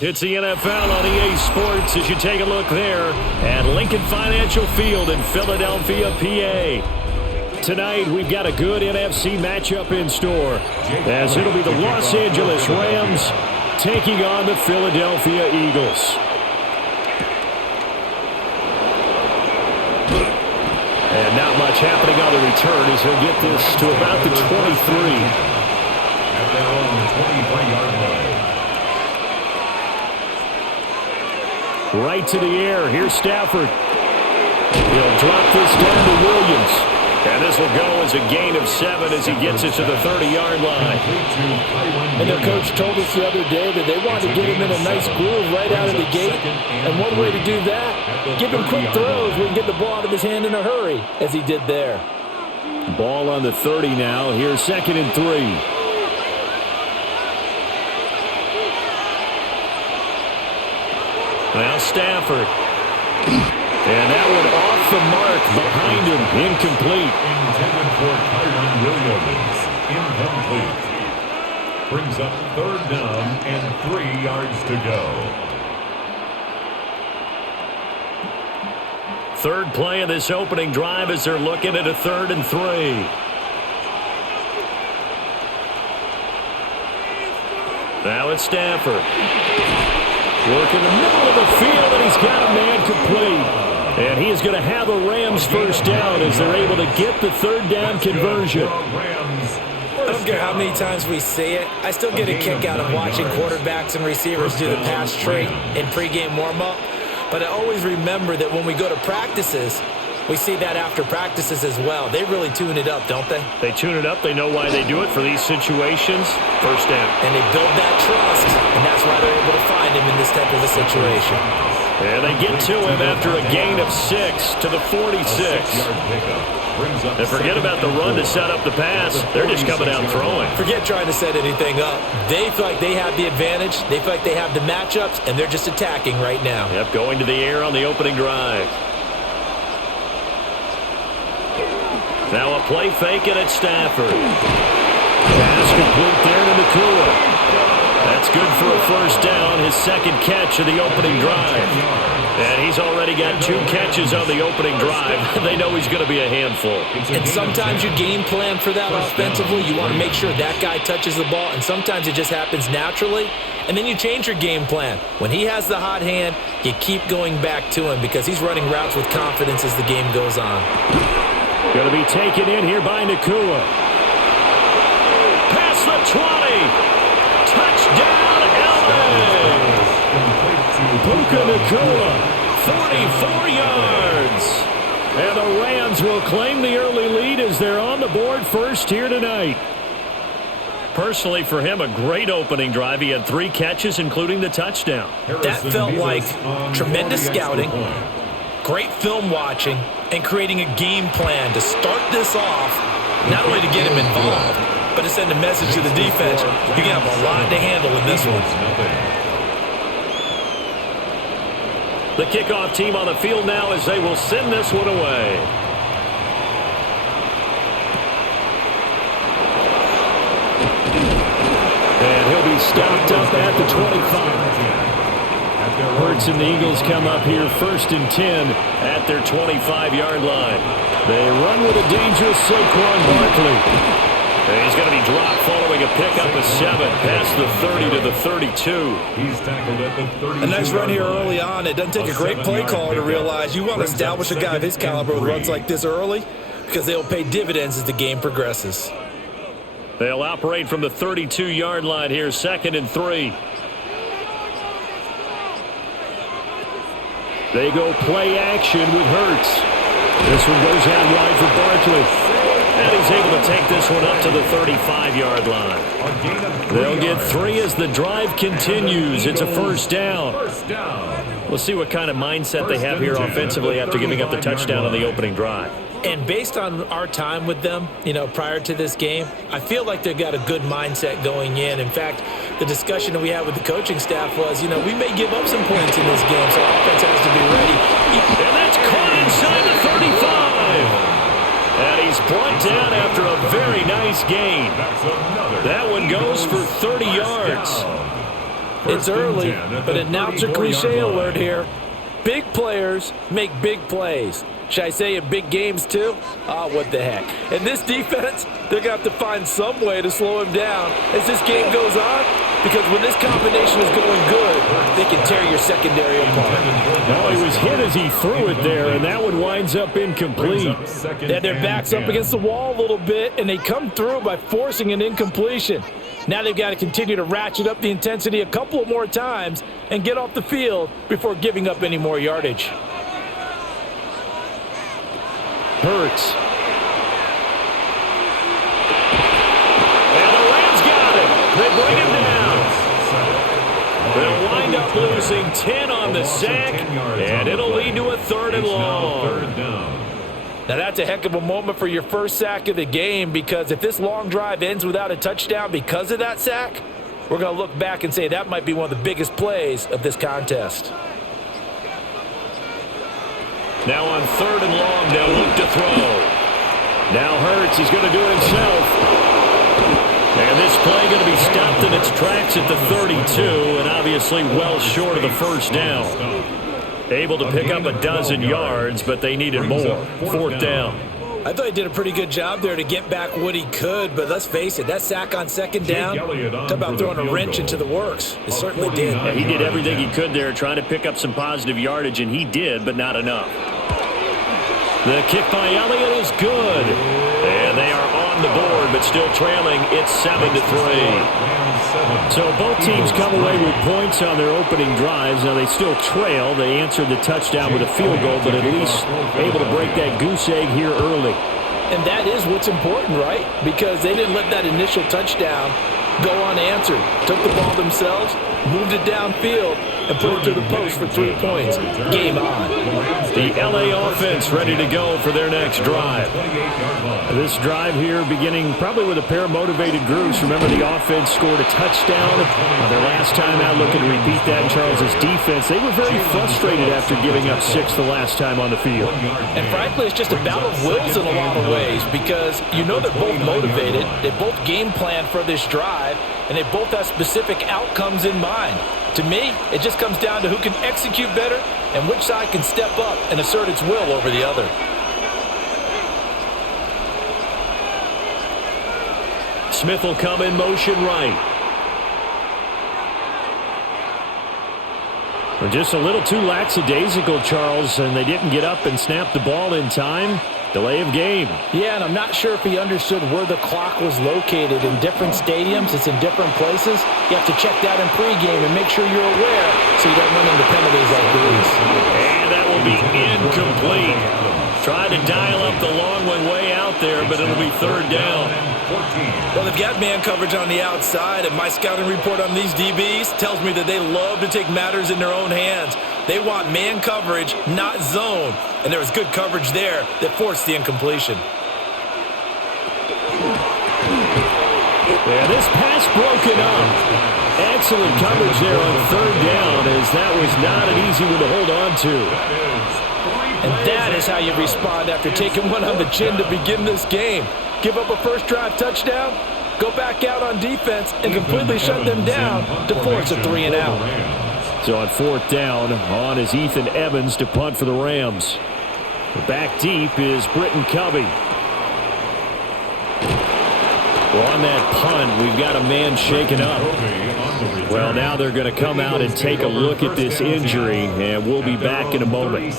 It's the NFL on EA Sports as you take a look there at Lincoln Financial Field in Philadelphia, PA. Tonight, we've got a good NFC matchup in store, as it'll be the Los Angeles Rams taking on the Philadelphia Eagles. And not much happening on the return as he'll get this to about the 23. At their own 23-yard line. Right to the air. Here's Stafford. He'll drop this down to Williams. And this will go as a gain of 7 as he gets it to the 30-yard line. And their coach told us the other day that they wanted to get him in a nice groove right out of the gate. And one way to do that, give him quick throws where he can get the ball out of his hand in a hurry, as he did there. Ball on the 30 now. Here's 2nd and 3. Now Stafford. And that one off the mark behind him. Incomplete. Intended for Kyron Williams. Incomplete. Brings up 3rd down and 3 yards to go. Third play of this opening drive as they're looking at a 3rd and 3. Now it's Stafford. Work in the middle of the field, and he's got a man complete. And he is going to have a Rams first down as they're able to get the 3rd down conversion. I don't care how many times we say it, I still get a kick out of watching quarterbacks and receivers do the pass trait in pregame warm-up. But I always remember that when we go to practices, we see that after practices as well. They really tune it up, don't they? They tune it up. They know why they do it for these situations. First down. And they build that trust, and that's why they're able to find him in this type of a situation. And they get to him after a gain of 6 to the 46. And forget about the run to set up the pass. They're just coming out throwing. Forget trying to set anything up. They feel like they have the advantage. They feel like they have the matchups, and they're just attacking right now. Yep, going to the air on the opening drive. Now a play fake, and it's Stafford. Pass complete there to Nakua. That's good for a first down, his 2nd catch of the opening drive. And he's already got 2 catches on the opening drive. They know he's going to be a handful. And sometimes you game plan for that offensively. You want to make sure that guy touches the ball, and sometimes it just happens naturally. And then you change your game plan. When he has the hot hand, you keep going back to him because he's running routes with confidence as the game goes on. Going to be taken in here by Nakua. Past the 20. Touchdown, LA! Puka Nakua, 44 yards. And the Rams will claim the early lead as they're on the board first here tonight. Personally, for him, a great opening drive. He had 3 catches, including the touchdown. That felt like tremendous scouting, great film watching, and creating a game plan to start this off, not only to get him involved, but to send a message to the defense. You can have a lot to handle in this one. The kickoff team on the field now as they will send this one away. And he'll be stopped up at the 25. Hurts and the Eagles come up here 1st and 10 at their 25-yard line. They run with a dangerous Saquon Barkley. And he's going to be dropped following a pickup of 7 past the 30 to the 32. He's tackled at the 32. A nice run here early on. It doesn't take a great play caller to realize you want to establish a guy of his caliber with runs like this early because they'll pay dividends as the game progresses. They'll operate from the 32-yard line here, 2nd and 3. They go play action with Hurts. This one goes out wide for Barkley. And he's able to take this one up to the 35-yard line. They'll get 3 as the drive continues. It's a first down. We'll see what kind of mindset they have here offensively after giving up the touchdown on the opening drive. And based on our time with them, prior to this game, I feel like they've got a good mindset going in. In fact, the discussion that we had with the coaching staff was, we may give up some points in this game, so our offense has to be ready. And that's caught inside the 35. And he's brought down after a very nice gain. That one goes for 30 yards. It's early, but announcer cliche alert here. Big players make big plays. Should I say in big games too? What the heck. And this defense, they're going to have to find some way to slow him down as this game goes on, because when this combination is going good, they can tear your secondary apart. No, he was hit as he threw it there, and that one winds up incomplete. They had their backs up against the wall a little bit, and they come through by forcing an incompletion. Now they've got to continue to ratchet up the intensity a couple of more times and get off the field before giving up any more yardage. Hurts. And the Rams got it. They bring him down. They'll wind up losing 10 on the sack, and it'll lead to a 3rd and long. Now that's a heck of a moment for your first sack of the game, because if this long drive ends without a touchdown because of that sack, we're going to look back and say that might be one of the biggest plays of this contest. Now on 3rd and long, they'll look to throw. Now Hurts, he's going to do it himself. And this play going to be stopped in its tracks at the 32, and obviously well short of the first down. Able to pick up a dozen yards, but they needed more. 4th down. I thought he did a pretty good job there to get back what he could, but let's face it, that sack on 2nd down, talk about throwing a wrench into the works. It certainly did. Yeah, he did everything he could there, trying to pick up some positive yardage, and he did, but not enough. The kick by Elliott is good. And they are on the board, but still trailing. It's 7-3. So both teams come away with points on their opening drives. Now they still trail. They answered the touchdown with a field goal, but at least able to break that goose egg here early. And that is what's important, right? Because they didn't let that initial touchdown go unanswered. Took the ball themselves, moved it downfield, and put it to the post for 3 points. Game on. The LA offense ready to go for their next drive. This drive here beginning probably with a pair of motivated groups. Remember, the offense scored a touchdown their last time out, looking to repeat that in Charles's defense. They were very frustrated after giving up 6 the last time on the field. And frankly, it's just a battle of wills in a lot of ways, because you know they're both motivated. They both game plan for this drive, and they both have specific outcomes in mind. To me, it just comes down to who can execute better and which side can step up and assert its will over the other. Smith will come in motion right. We're just a little too lackadaisical, Charles, and they didn't get up and snap the ball in time. Delay of game. Yeah, and I'm not sure if he understood where the clock was located. In different stadiums, it's in different places. You have to check that in pregame and make sure you're aware so you don't run into penalties like these. And that will be incomplete. Tried to dial up the long one way out there, but it'll be 3rd down. Well, they've got man coverage on the outside, and my scouting report on these DBs tells me that they love to take matters in their own hands. They want man coverage, not zone. And there was good coverage there that forced the incompletion. Yeah, this pass broken up. Excellent coverage there on 3rd down, as that was not an easy one to hold on to. And that is how you respond after taking one on the chin to begin this game. Give up a first drive touchdown, go back out on defense, and completely shut them down to force a 3-and-out. So on 4th down, on is Ethan Evans to punt for the Rams. Back deep is Britton Covey. Well, on that punt, we've got a man shaken up. Well, now they're going to come out and take a look at this injury, and we'll be back in a moment.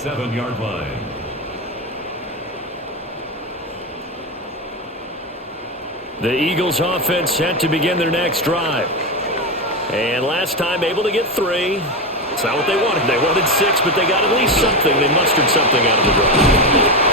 The Eagles offense set to begin their next drive. And last time able to get 3. It's not what they wanted. They wanted 6, but they got at least something. They mustered something out of the drive.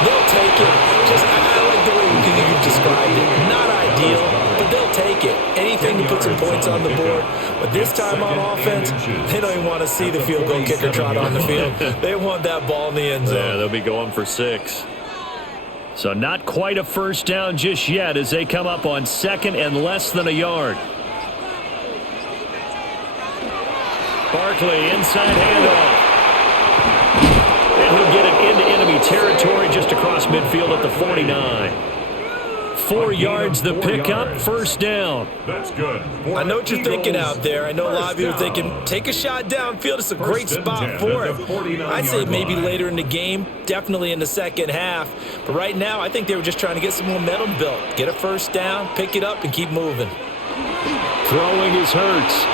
They'll take it. I like the way you've described it. Not ideal, but they'll take it. Anything to put some points on the board. But this time on offense, they don't even want to see the field goal kicker trot on the field. They want that ball in the end zone. Yeah, they'll be going for 6. So not quite a first down just yet as they come up on 2nd and less than a yard. Barkley, inside handoff. And he'll get it into enemy territory just across midfield at the 49. 4 yards the pickup, first down. That's good. I know what you're thinking out there. I know a lot of you are thinking, take a shot downfield. It's a great spot for it. I'd say maybe later in the game, definitely in the second half. But right now, I think they were just trying to get some momentum built. Get a first down, pick it up, and keep moving. Throwing is Hurts.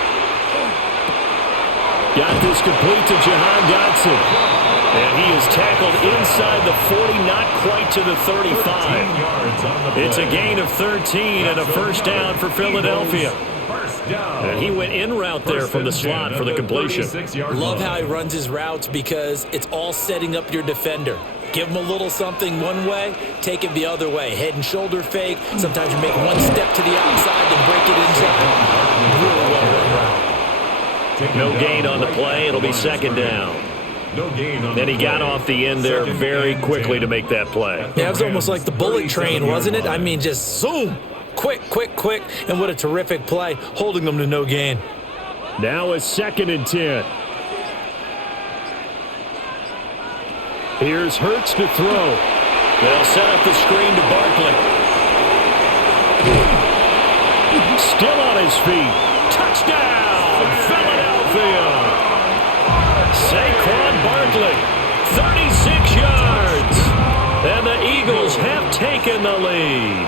Got this complete to Jahan Dotson. And he is tackled inside the 40, not quite to the 35. It's a gain of 13 and a first down for Philadelphia. And he went in route there from the slot for the completion. Love how he runs his routes because it's all setting up your defender. Give him a little something one way, take it the other way. Head and shoulder fake. Sometimes you make one step to the outside and break it inside. Really well run route. No gain on the play. It'll be second down. And he got off the end there very quickly to make that play. Yeah, it was almost like the bullet train, wasn't it? I mean, just zoom. Quick, quick, quick. And what a terrific play, holding them to no gain. Now it's 2nd and 10. Here's Hurts to throw. They'll set up the screen to Barkley. Still on his feet. Touchdown, Philadelphia. Saquon Barkley, 36 yards. And the Eagles have taken the lead.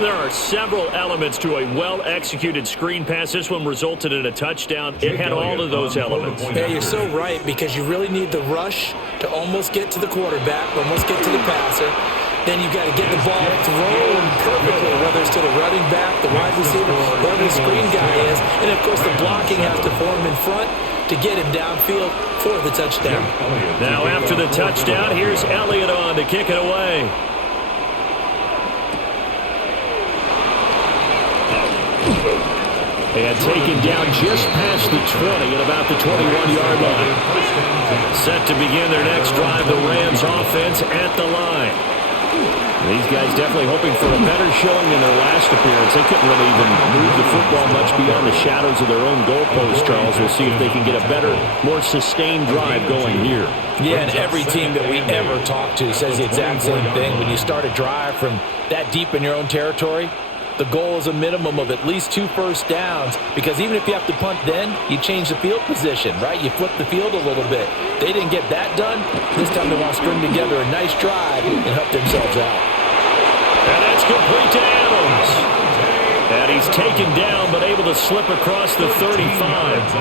There are several elements to a well-executed screen pass. This one resulted in a touchdown. It had all of those elements. Yeah, you're so right, because you really need the rush to almost get to the quarterback, almost get to the passer. Then you've got to get the ball thrown perfectly, whether it's to the running back, the wide receiver, whoever the screen guy is. And, of course, the blocking has to form in front to get him downfield for the touchdown. Now after the touchdown, here's Elliott on to kick it away. And taken down just past the 20 at about the 21-yard line. Set to begin their next drive, the Rams offense at the line. These guys definitely hoping for a better showing in their last appearance. They couldn't really even move the football much beyond the shadows of their own goalpost, Charles. We'll see if they can get a better, more sustained drive going here. Yeah, and every team that we ever talk to says the exact same thing. When you start a drive from that deep in your own territory, the goal is a minimum of at least 2 first downs, because even if you have to punt then, you change the field position, right? You flip the field a little bit. They didn't get that done. This time they want to string together a nice drive and help themselves out. And that's complete to Adams. And he's taken down, but able to slip across the 35.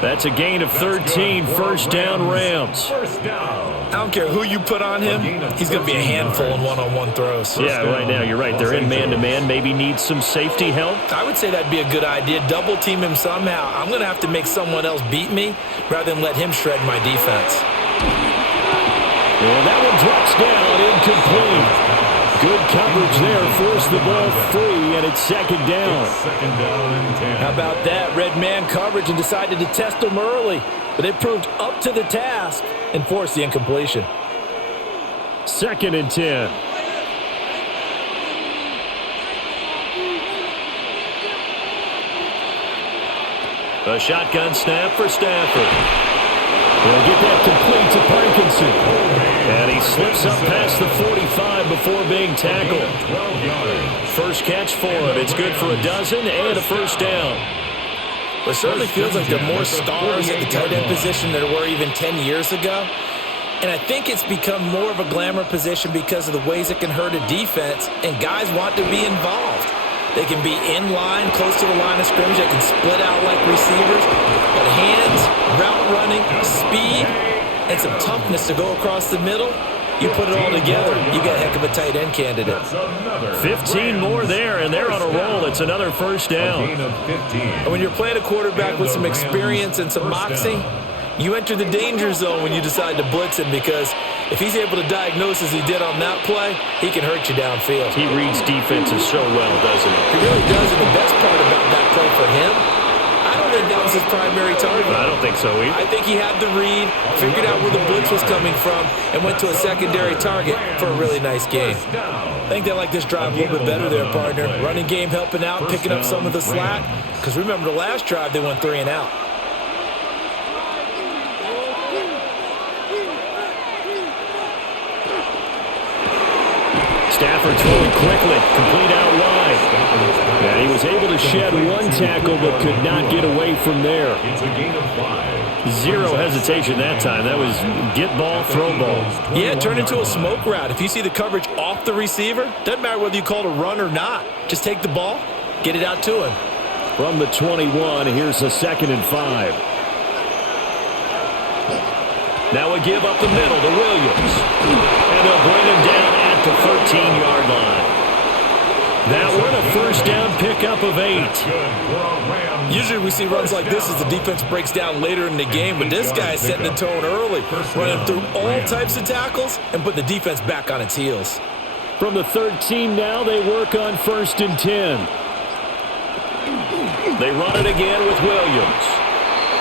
That's a gain of 13, first down Rams. I don't care who you put on him, he's going to be a handful in one-on-one throws. Yeah, right now, you're right. They're in man-to-man. Maybe need some safety help. I would say that'd be a good idea. Double team him somehow. I'm going to have to make someone else beat me rather than let him shred my defense. And that one drops down, incomplete. Good coverage there, forced the ball free, and it's second down. How about that? Red man coverage and decided to test him early. But it proved up to the task and forced the incompletion. 2nd and 10. A shotgun snap for Stafford. He'll get that complete to Parkinson. And he slips up past the 45 before being tackled. First catch for him. It's good for a dozen and a first down. Well, it certainly feels like there are more stars at the tight end position than there were even 10 years ago. And I think it's become more of a glamour position because of the ways it can hurt a defense, and guys want to be involved. They can be in line, close to the line of scrimmage. They can split out like receivers. But hands, route running, speed, and some toughness to go across the middle, you put it all together, you got a heck of a tight end candidate. 15 more there, and they're on a roll. It's another first down. And when you're playing a quarterback with some experience and some moxie, you enter the danger zone when you decide to blitz him, because if he's able to diagnose as he did on that play, he can hurt you downfield. He reads defenses so well, doesn't he? He really does, and the best part about that play for him, I don't think that was his primary target. I don't think so either. I think he had the read, figured out where the blitz was coming from, and went to a secondary target for a really nice game. I think they like this drive a little bit better there, partner. Running game helping out, picking up some of the slack. Because remember, the last drive, they went 3 and out. Stafford throwing quickly, complete out wide. And he was able to shed one tackle but could not get away from there. It's a gain of 5. Zero hesitation that time. That was get ball, throw ball. Yeah, it turned into a smoke route. If you see the coverage off the receiver, doesn't matter whether you call it a run or not. Just take the ball, get it out to him. From the 21, here's a 2nd and 5. Now a give up the middle to Williams. And they'll bring him down at the 13-yard line. That one, a first down pickup of 8. Usually we see runs like this as the defense breaks down later in the game, but this guy is setting the tone early, running through all types of tackles and put the defense back on its heels. From the 13 now, they work on 1st and 10. They run it again with Williams.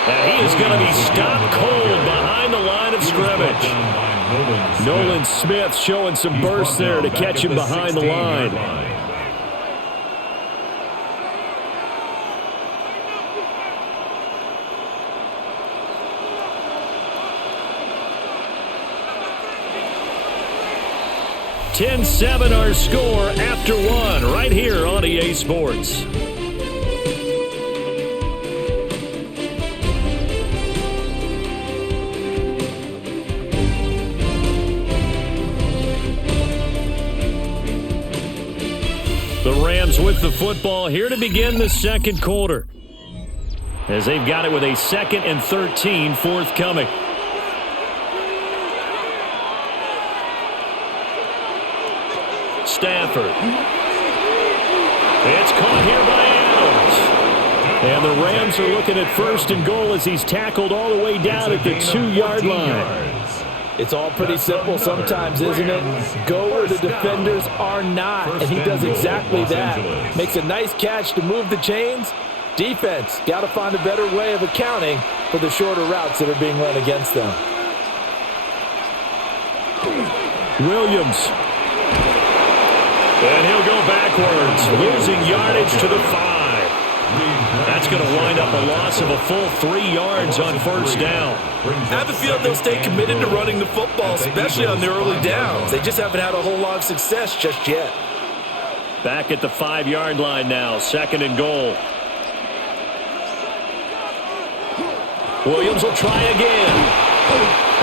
And he is going to be stopped cold behind the line of scrimmage. Nolan Smith showing some burst there to catch him behind the line. (10-7) our score after 1 right here on EA Sports. The Rams with the football here to begin the second quarter, as they've got it with a 2nd and 13 forthcoming. Stafford. It's caught here by Adams. And the Rams are looking at 1st and goal as he's tackled all the way down at the 2-yard line. It's all pretty simple sometimes, isn't it? Go where the defenders are not, and he does exactly that. Makes a nice catch to move the chains. Defense, got to find a better way of accounting for the shorter routes that are being run against them. Williams. And he'll go backwards, losing yardage to the 5. That's going to wind up a loss of a full 3 yards on 1st down. I have a feeling they'll stay committed to running the football, especially on the early downs. They just haven't had a whole lot of success just yet. Back at the 5-yard line now, 2nd and goal. Williams will try again.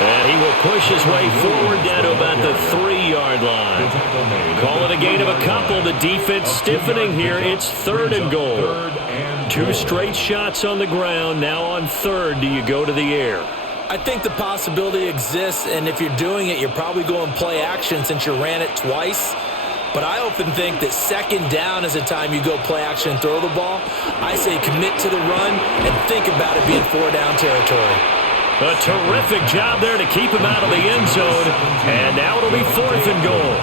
And he will push his way forward down to about the 3-yard line. Call it a gain of a couple. The defense stiffening here. It's 3rd and goal. 2 straight shots on the ground. Now on 3rd, do you go to the air? I think the possibility exists, and if you're doing it, you're probably going play action since you ran it twice. But I often think that 2nd down is the time you go play action and throw the ball. I say commit to the run and think about it being 4-down territory. A terrific job there to keep him out of the end zone. And now it'll be 4th and goal.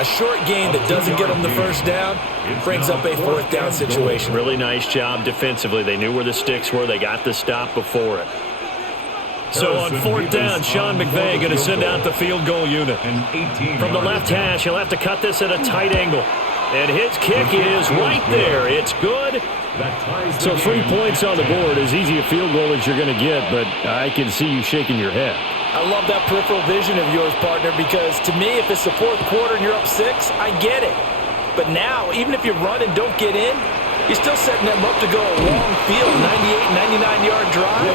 A short gain that doesn't get them the 1st down brings up a 4th down situation. Really nice job defensively. They knew where the sticks were. They got the stop before it. So on 4th down, Sean McVay going to send out the field goal unit. From the left hash, he'll have to cut this at a tight angle. And his kick is right there. It's good. So 3 points on the board, as easy a field goal as you're going to get, but I can see you shaking your head. I love that peripheral vision of yours, partner, because to me, if it's the 4th quarter and you're up 6, I get it. But now, even if you run and don't get in, you're still setting them up to go a long field, 98, 99-yard drive.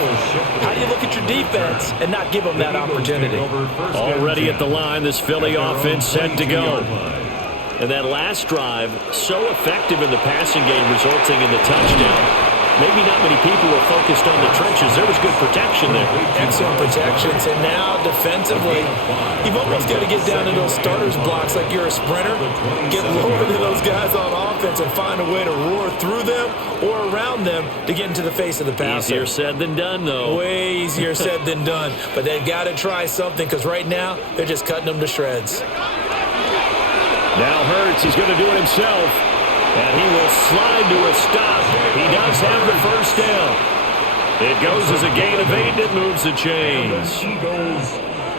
How do you look at your defense and not give them that opportunity? Already at the line, this Philly offense set to go. And that last drive, so effective in the passing game, resulting in the touchdown. Maybe not many people were focused on the trenches. There was good protection there. Excellent protections. And now, defensively, you've almost got to get down to those starters blocks like you're a sprinter. Get lower than those guys on offense and find a way to roar through them or around them to get into the face of the passer. Easier said than done, though. Way easier said than done. But they've got to try something because right now, they're just cutting them to shreds. Now Hurts, he's going to do it himself. And he will slide to a stop. He does have the 1st down. It goes as a gain of 8, and it moves the chains.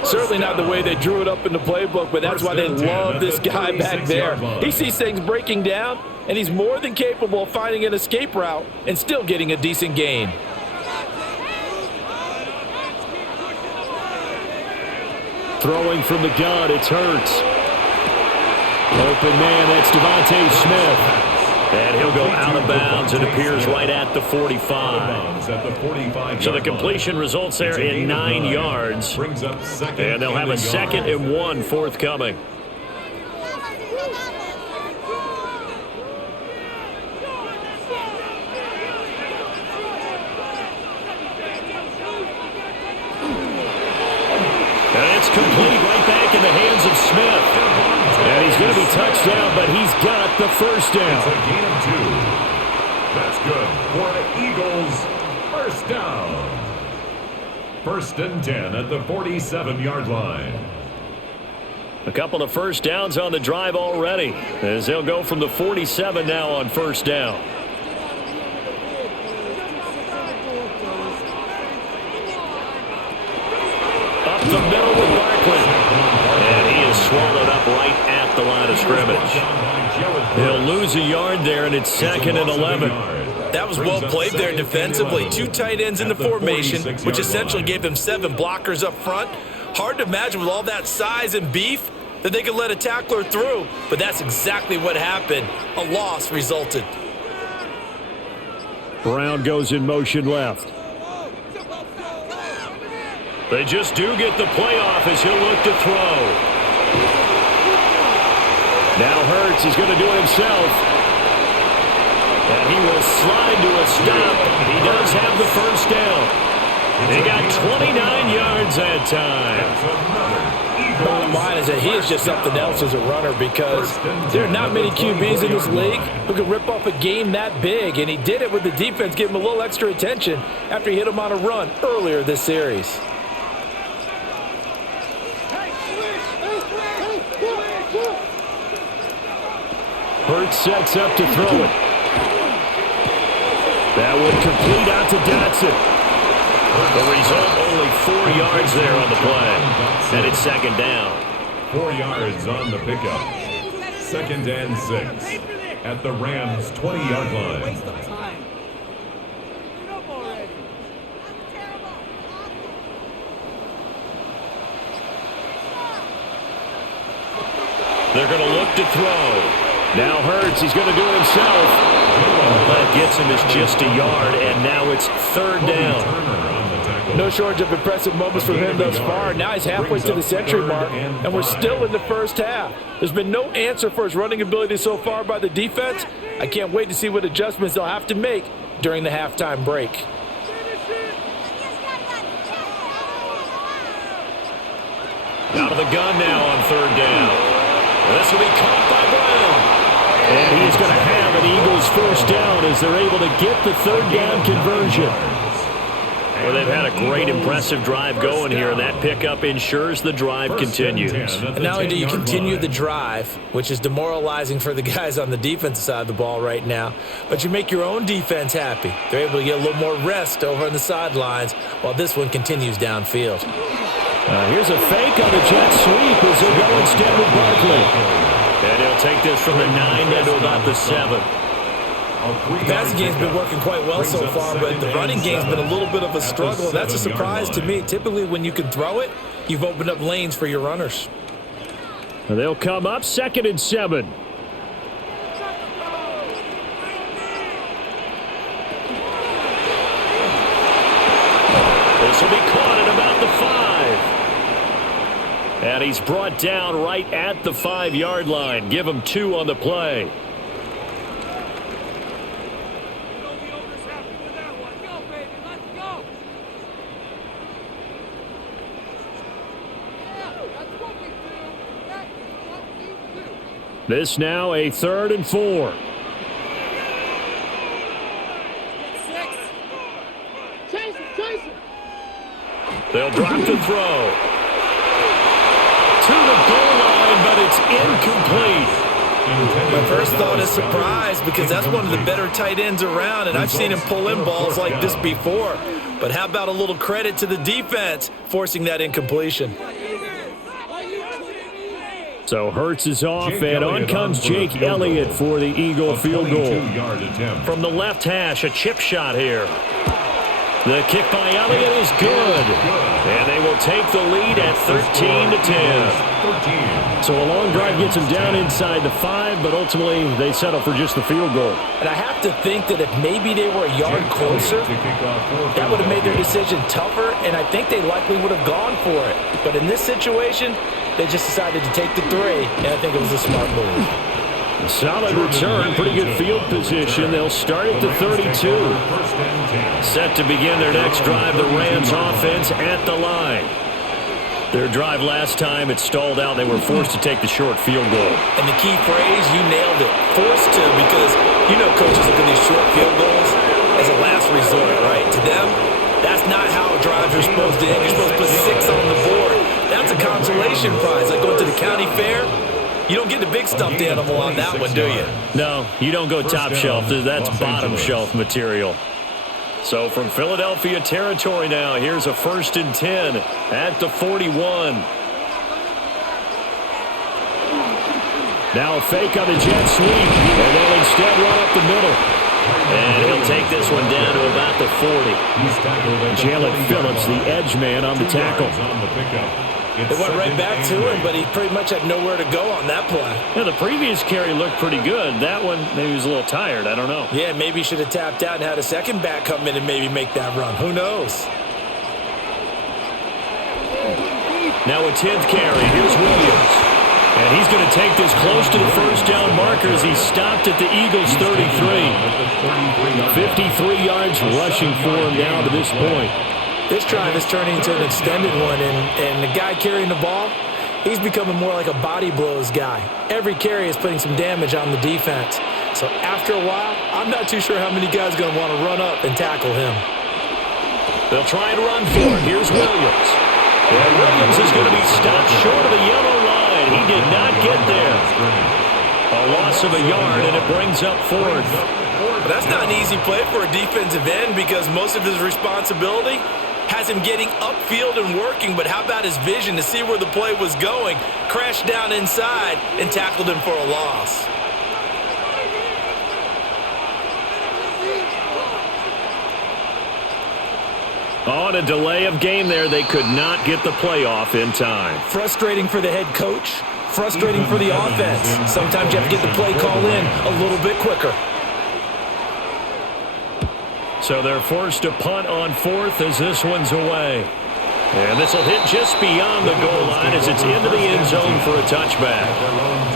Certainly not the way they drew it up in the playbook, but that's why they love this guy back there. He sees things breaking down, and he's more than capable of finding an escape route and still getting a decent gain. Throwing from the gun, it's Hurts. Open man, that's Devontae Smith. And he'll go out of bounds and appears right at the 45. So the completion results there in 9 yards. And they'll have a 2nd and 1 forthcoming. And it's complete right back in the hands of Smith. And he's going to be touched down, but he's got the first down. It's a gain of 2. That's good for the Eagles. First down. 1st and 10 at the 47-yard line. A couple of first downs on the drive already, as they'll go from the 47 now on first down. Up the middle with Barkley. And he is swallowed up right at the line of scrimmage. He'll lose a yard there, and it's 2nd and 11. That was well played there defensively. 2 tight ends in the formation, which essentially gave them 7 blockers up front. Hard to imagine with all that size and beef that they could let a tackler through, but that's exactly what happened. A loss resulted. Brown goes in motion left. They just do get the play off as he'll look to throw. Now Hurts, he's going to do it himself. And he will slide to a stop. He does have the first down. They got 29 yards that time. Bottom line is that he is just something else as a runner, because there are not many QBs in this league who can rip off a game that big, and he did it with the defense giving him a little extra attention after he hit him on a run earlier this series. Hurts sets up to throw it. That would complete out to Dotson. The result, only 4 yards there on the play. And it's 2nd down. 4 yards on the pickup. 2nd and 6 at the Rams' 20-yard line. They're going to look to throw. Now Hurts, he's going to do it himself. All that gets him is just a yard, and now it's 3rd down. No shortage of impressive moments from him thus far. Now he's halfway to the century mark, and we're still in the first half. There's been no answer for his running ability so far by the defense. I can't wait to see what adjustments they'll have to make during the halftime break. Out of the gun now on 3rd down. This will be caught by Brown. And he's going to have an Eagles first down as they're able to get the 3rd down conversion. Well, they've had a great, impressive drive going here, and that pickup ensures the drive continues. And not only do you continue the drive, which is demoralizing for the guys on the defensive side of the ball right now, but you make your own defense happy. They're able to get a little more rest over on the sidelines while this one continues downfield. Here's a fake on the jet sweep as he'll go instead with Barkley. And he'll take this from the 9 down to about the 7. The passing game's been working quite well so far, but the running game's been a little bit of a struggle. That's a surprise to me. Typically, when you can throw it, you've opened up lanes for your runners. And they'll come up 2nd and 7. This will be caught at about the 5. And he's brought down right at the 5-yard line. Give him 2 on the play. This now a 3rd and 4. They'll drop the throw. To the goal line, but it's incomplete. My first thought is surprise, because that's one of the better tight ends around, and I've seen him pull in balls like this before. But how about a little credit to the defense forcing that incompletion? So Hurts is off, and on comes Jake Elliott for the Eagle field goal. Attempt. From the left hash, a chip shot here. The kick by Elliott is good. And they will take the lead at 13-10. So a long drive gets them down inside the 5, but ultimately they settle for just the field goal. And I have to think that if maybe they were a yard closer, that would have made their decision tougher, and I think they likely would have gone for it. But in this situation, they just decided to take the 3, and I think it was a smart move. A solid return, pretty good field position. They'll start at the 32. Set to begin their next drive, the Rams offense at the line. Their drive last time, it stalled out. They were forced to take the short field goal. And the key phrase, you nailed it, forced to, because you know coaches look at these short field goals as a last resort, right? To them, that's not how drives are supposed to end. You're supposed to put 6 on the board. That's a consolation prize, like going to the county fair. You don't get the big stuffed animal on that one, do you? No, you don't go top shelf. That's bottom shelf material. So from Philadelphia territory now, here's a 1st and 10 at the 41. Now a fake on the jet sweep, and they'll instead run up the middle. And he'll take this one down to about the 40. Jalen Phillips, the edge man, on the tackle. It went right back to him, but he pretty much had nowhere to go on that play. Yeah, the previous carry looked pretty good. That one, maybe he was a little tired. I don't know. Yeah, maybe he should have tapped out and had a second back come in and maybe make that run. Who knows? Now a 10th carry. Here's Williams. And he's going to take this close to the first down marker as he stopped at the Eagles' 33. 53 yards rushing for him now to this point. This drive is turning into an extended one, and the guy carrying the ball, he's becoming more like a body blows guy. Every carry is putting some damage on the defense. So after a while, I'm not too sure how many guys are going to want to run up and tackle him. They'll try and run for it. Here's Williams. And Williams is going to be stopped short of the yellow line. He did not get there. A loss of a yard, and it brings up 4th. But that's not an easy play for a defensive end because most of his responsibility has him getting upfield and working, but how about his vision to see where the play was going, crashed down inside, and tackled him for a loss. On a delay of game there, they could not get the playoff in time. Frustrating for the head coach, frustrating for the offense. Sometimes you have to get the play call in a little bit quicker. So they're forced to punt on 4th as this one's away. And this will hit just beyond the goal line as it's into the end zone for a touchback.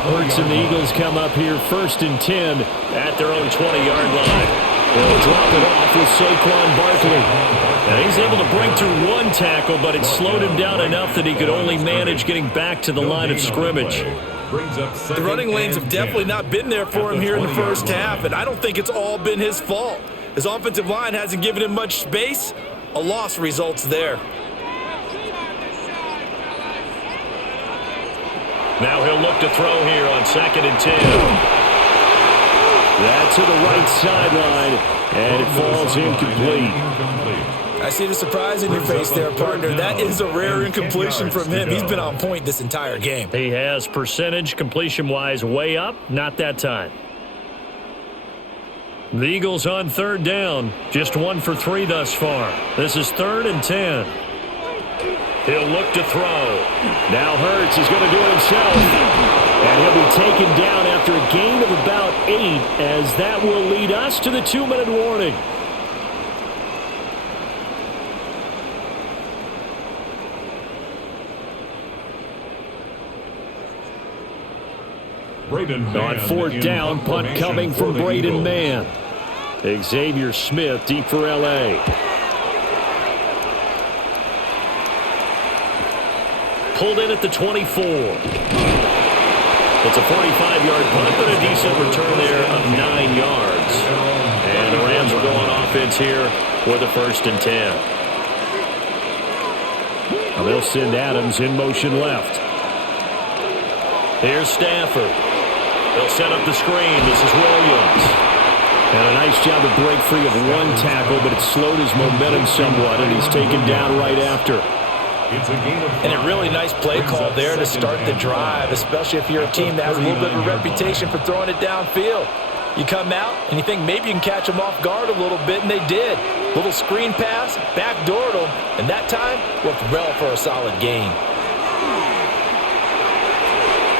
Hurts and the Eagles come up here 1st and 10 at their own 20-yard line. They'll drop it off with Saquon Barkley. Now he's able to break through one tackle, but it slowed him down enough that he could only manage getting back to the line of scrimmage. The running lanes have definitely not been there for him here in the first half, and I don't think it's all been his fault. His offensive line hasn't given him much space. A loss results there. Now he'll look to throw here on 2nd and 10. That's to the right sideline, and it falls incomplete. I see the surprise in your face there, partner. That is a rare incompletion from him. He's been on point this entire game. He has percentage completion-wise way up, not that time. The Eagles on 3rd down, just 1 for 3 thus far. This is 3rd and 10. He'll look to throw. Now Hurts is going to do it himself. And he'll be taken down after a gain of about 8, as that will lead us to the 2-minute warning. On 4th down, punt coming from Braden Mann. Xavier Smith deep for L.A. Pulled in at the 24. It's a 45-yard punt, but a decent return there of 9 yards. And the Rams will go on offense here for the 1st and 10. And they'll send Adams in motion left. Here's Stafford. They'll set up the screen. This is Williams. And a nice job to break free of one tackle, but it slowed his momentum somewhat, and he's taken down right after. And a really nice play call there to start the drive, especially if you're a team that has a little bit of a reputation for throwing it downfield. You come out, and you think maybe you can catch them off guard a little bit, and they did. Little screen pass, backdoored him, and that time worked well for a solid gain.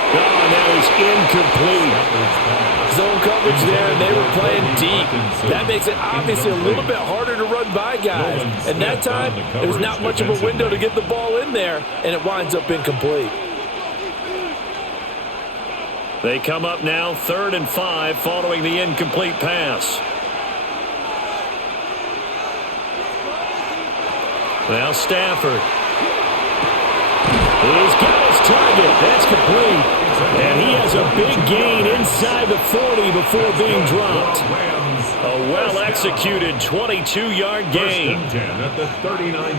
And that is incomplete. Zone coverage there, and they were playing deep. That makes it obviously a little bit harder to run by guys. And that time, there was not much of a window to get the ball in there, and it winds up incomplete. They come up now 3rd and 5 following the incomplete pass. Now Stafford. He's got his target. That's complete. And he has a big gain inside the 40 before being dropped. A well-executed 22-yard gain.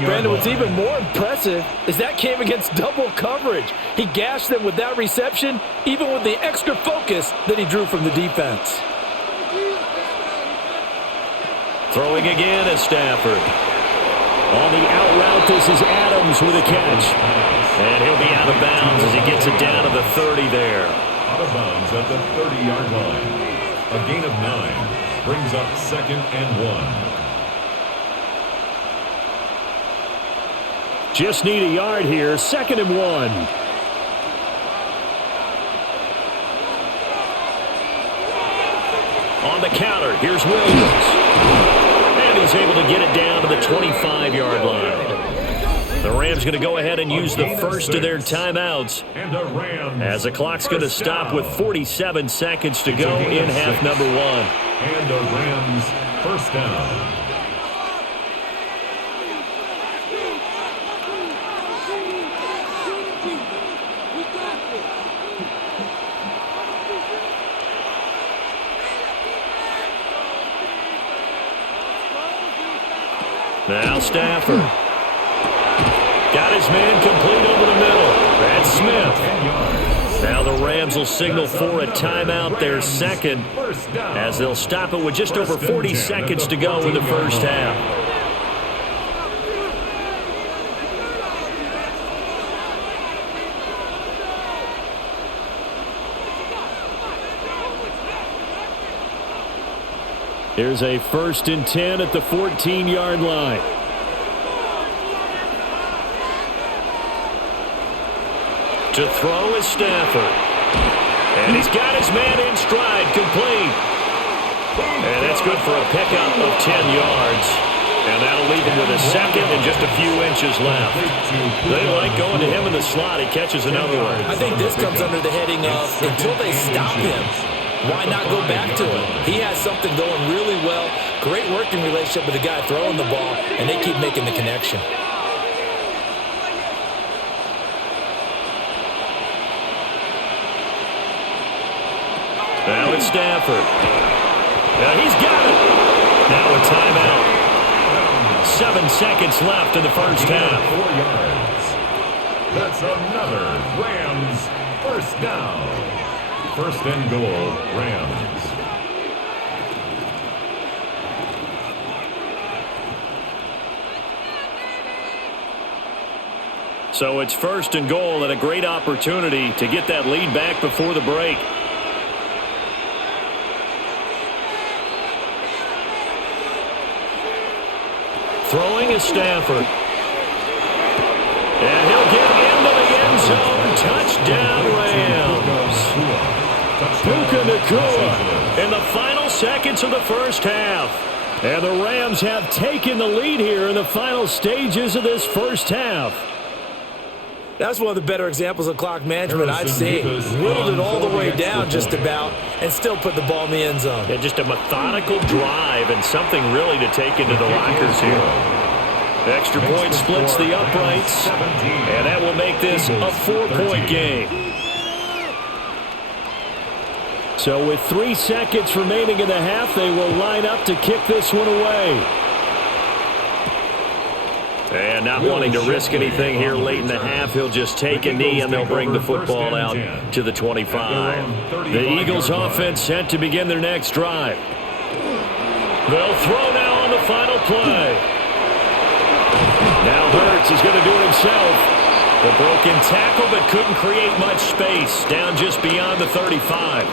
Brandon, what's even more impressive is that came against double coverage. He gashed them with that reception, even with the extra focus that he drew from the defense. Throwing again is Stafford. On the out route, this is Adams with a catch. And he'll be out of bounds as he gets it down to the 30 there. Out of bounds at the 30-yard line. A gain of 9 brings up 2nd and 1. Just need a yard here, 2nd and 1. On the counter, here's Williams. And he's able to get it down to the 25-yard line. The Rams going to go ahead and use the first of their timeouts as the clock's going to stop with 47 seconds to go in half number 1. And the Rams first down. Now Stafford. Got his man complete over the middle. That's Smith. Now the Rams will signal for a timeout, their second, as they'll stop it with just over 40 seconds to go in the first half. Here's a 1st and 10 at the 14-yard line. To throw is Stafford. And he's got his man in stride, complete. And that's good for a pickup of 10 yards. And that'll leave him with a second and just a few inches left. They like going to him in the slot. He catches another one. I think this comes under the heading of until they stop him, why not go back to it? He has something going really well. Great working relationship with the guy throwing the ball, and they keep making the connection. Now it's Stafford. Now he's got it. Now a timeout. 7 seconds left in the first half. 4 yards. That's another Rams first down. 1st and goal, Rams. So it's 1st and goal and a great opportunity to get that lead back before the break. Throwing is Stafford. And he'll get into the end zone. Touchdown, Rams. Puka Nacua in the final seconds of the first half. And the Rams have taken the lead here in the final stages of this first half. That's one of the better examples of clock management I've seen. Whittled it all the way down just about and still put the ball in the end zone. Yeah, just a methodical drive and something really to take into the lockers here. The extra point splits the uprights, and that will make this a 4-point game. So with 3 seconds remaining in the half, they will line up to kick this one away. And not wanting to risk anything here late in the half, he'll just take a knee and they'll bring the football out to the 25. The Eagles offense set to begin their next drive. They'll throw now on the final play. Now Hurts is going to do it himself. The broken tackle but couldn't create much space, down just beyond the 35.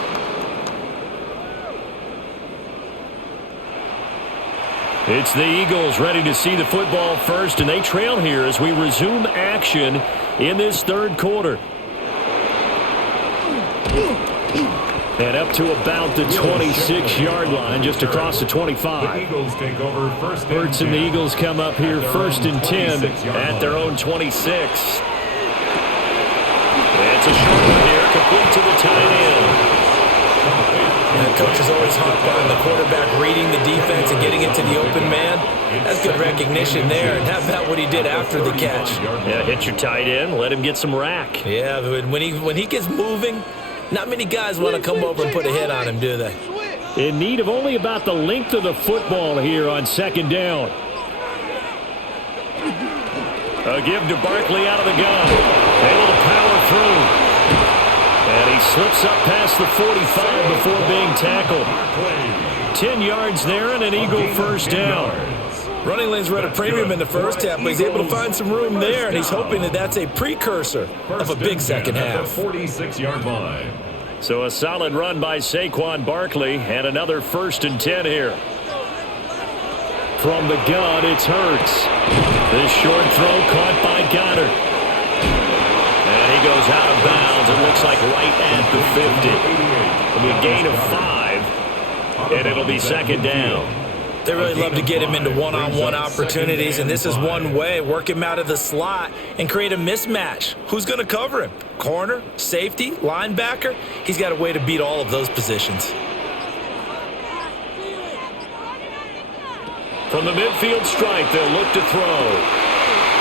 It's the Eagles ready to see the football first, and they trail here as we resume action in this third quarter. And up to about the 26-yard line, just across the 25. The Eagles take over first and Hurts and the 10. Eagles come up here first and 10 at their own 26. It's a short one here, complete to the tight end. The coach is always harped on the quarterback reading the defense and getting it to the open man. That's good recognition there. And how about what he did after the catch? Yeah, hit your tight end, let him get some rack. Yeah, when he gets moving, not many guys want to come over and put a hit on him, do they? In need of only about the length of the football here on second down. A give to Barkley out of the gun. Able to power through. And he slips up past the 45 before being tackled. 10 yards there and an Eagle first down. Running lanes were at a premium in the first half, but he's able to find some room there, and he's hoping that that's a precursor of a big second half. 46-yard line. So a solid run by Saquon Barkley and another first and 10 here. From the gun, it's Hurts. This short throw caught by Goddard. And he goes out of bounds. It looks like right at the 50. It'll be a gain of 5, and it'll be second down. They really love to get him into one-on-one opportunities, and this is one way. Work him out of the slot and create a mismatch. Who's going to cover him? Corner, safety, linebacker? He's got a way to beat all of those positions. From the midfield stripe, they'll look to throw.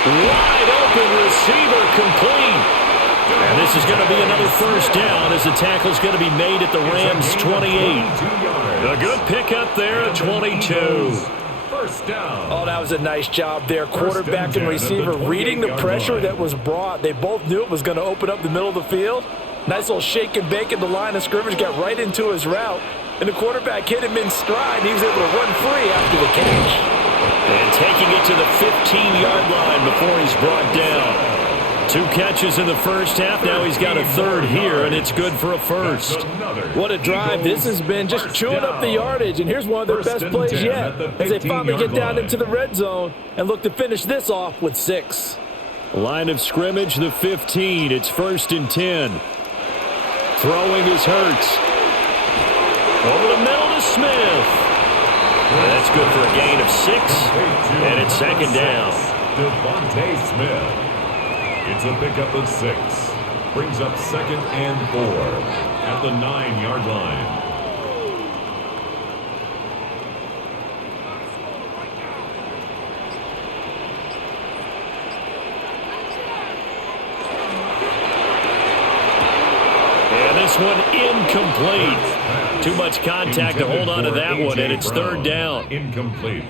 Wide open receiver complete. And this is going to be another first down as the tackle's going to be made at the Rams' 28. A good pickup there at 22. First down. Oh, that was a nice job there. Quarterback and receiver reading the pressure that was brought. They both knew it was going to open up the middle of the field. Nice little shake and bake in the line of scrimmage, got right into his route. And the quarterback hit him in stride, and he was able to run free after the catch. And taking it to the 15-yard line before he's brought down. 2 catches in the first half. Now he's got a third here, and it's good for a first. What a drive this has been, just chewing up the yardage. And here's one of their best plays yet as they finally get down into the red zone and look to finish this off with 6. Line of scrimmage, the 15. It's first and 10. Throwing is Hurts. Over the middle to Smith. That's good for a gain of 6, and it's second down. Devontae Smith. It's a pickup of 6. Brings up second and 4 at the 9-yard line. And this one incomplete. Too much contact to hold on to that one, and it's third down. Incomplete.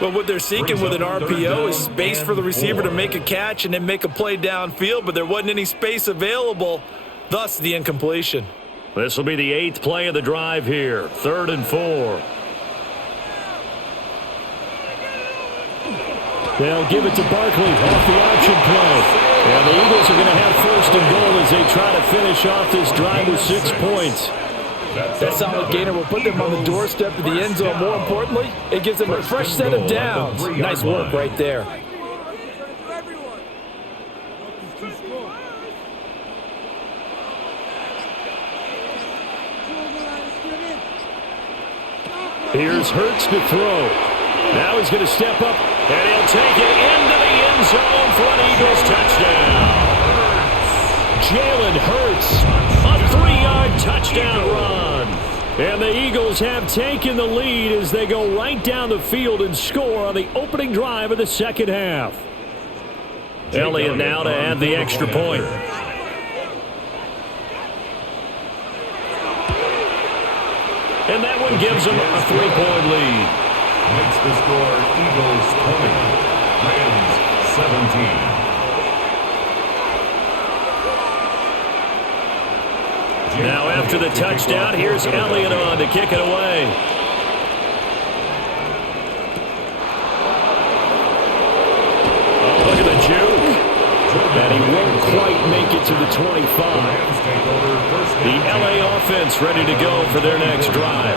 But what they're seeking with an RPO is space for the receiver to make a catch and then make a play downfield, but there wasn't any space available, thus the incompletion. This will be the 8th play of the drive here, 3rd and 4. They'll give it to Barkley off the option play. And the Eagles are going to have first and goal as they try to finish off this drive with 6 points. That solid gainer will put them on the doorstep of the end zone. More importantly, it gives them a fresh set of downs. Nice work right there. Here's Hurts to throw. Now he's going to step up, and he'll take it into the end zone for an Eagles touchdown. Jalen Hurts, a 3-yard touchdown run. And the Eagles have taken the lead as they go right down the field and score on the opening drive of the second half. Elliott now to add the extra point. And that one gives them a 3-point lead. Makes the score Eagles 20, Rams 17. Now after the touchdown, here's Elliott on to kick it away. Oh, look at the juke. And he won't quite make it to the 25. The LA offense ready to go for their next drive.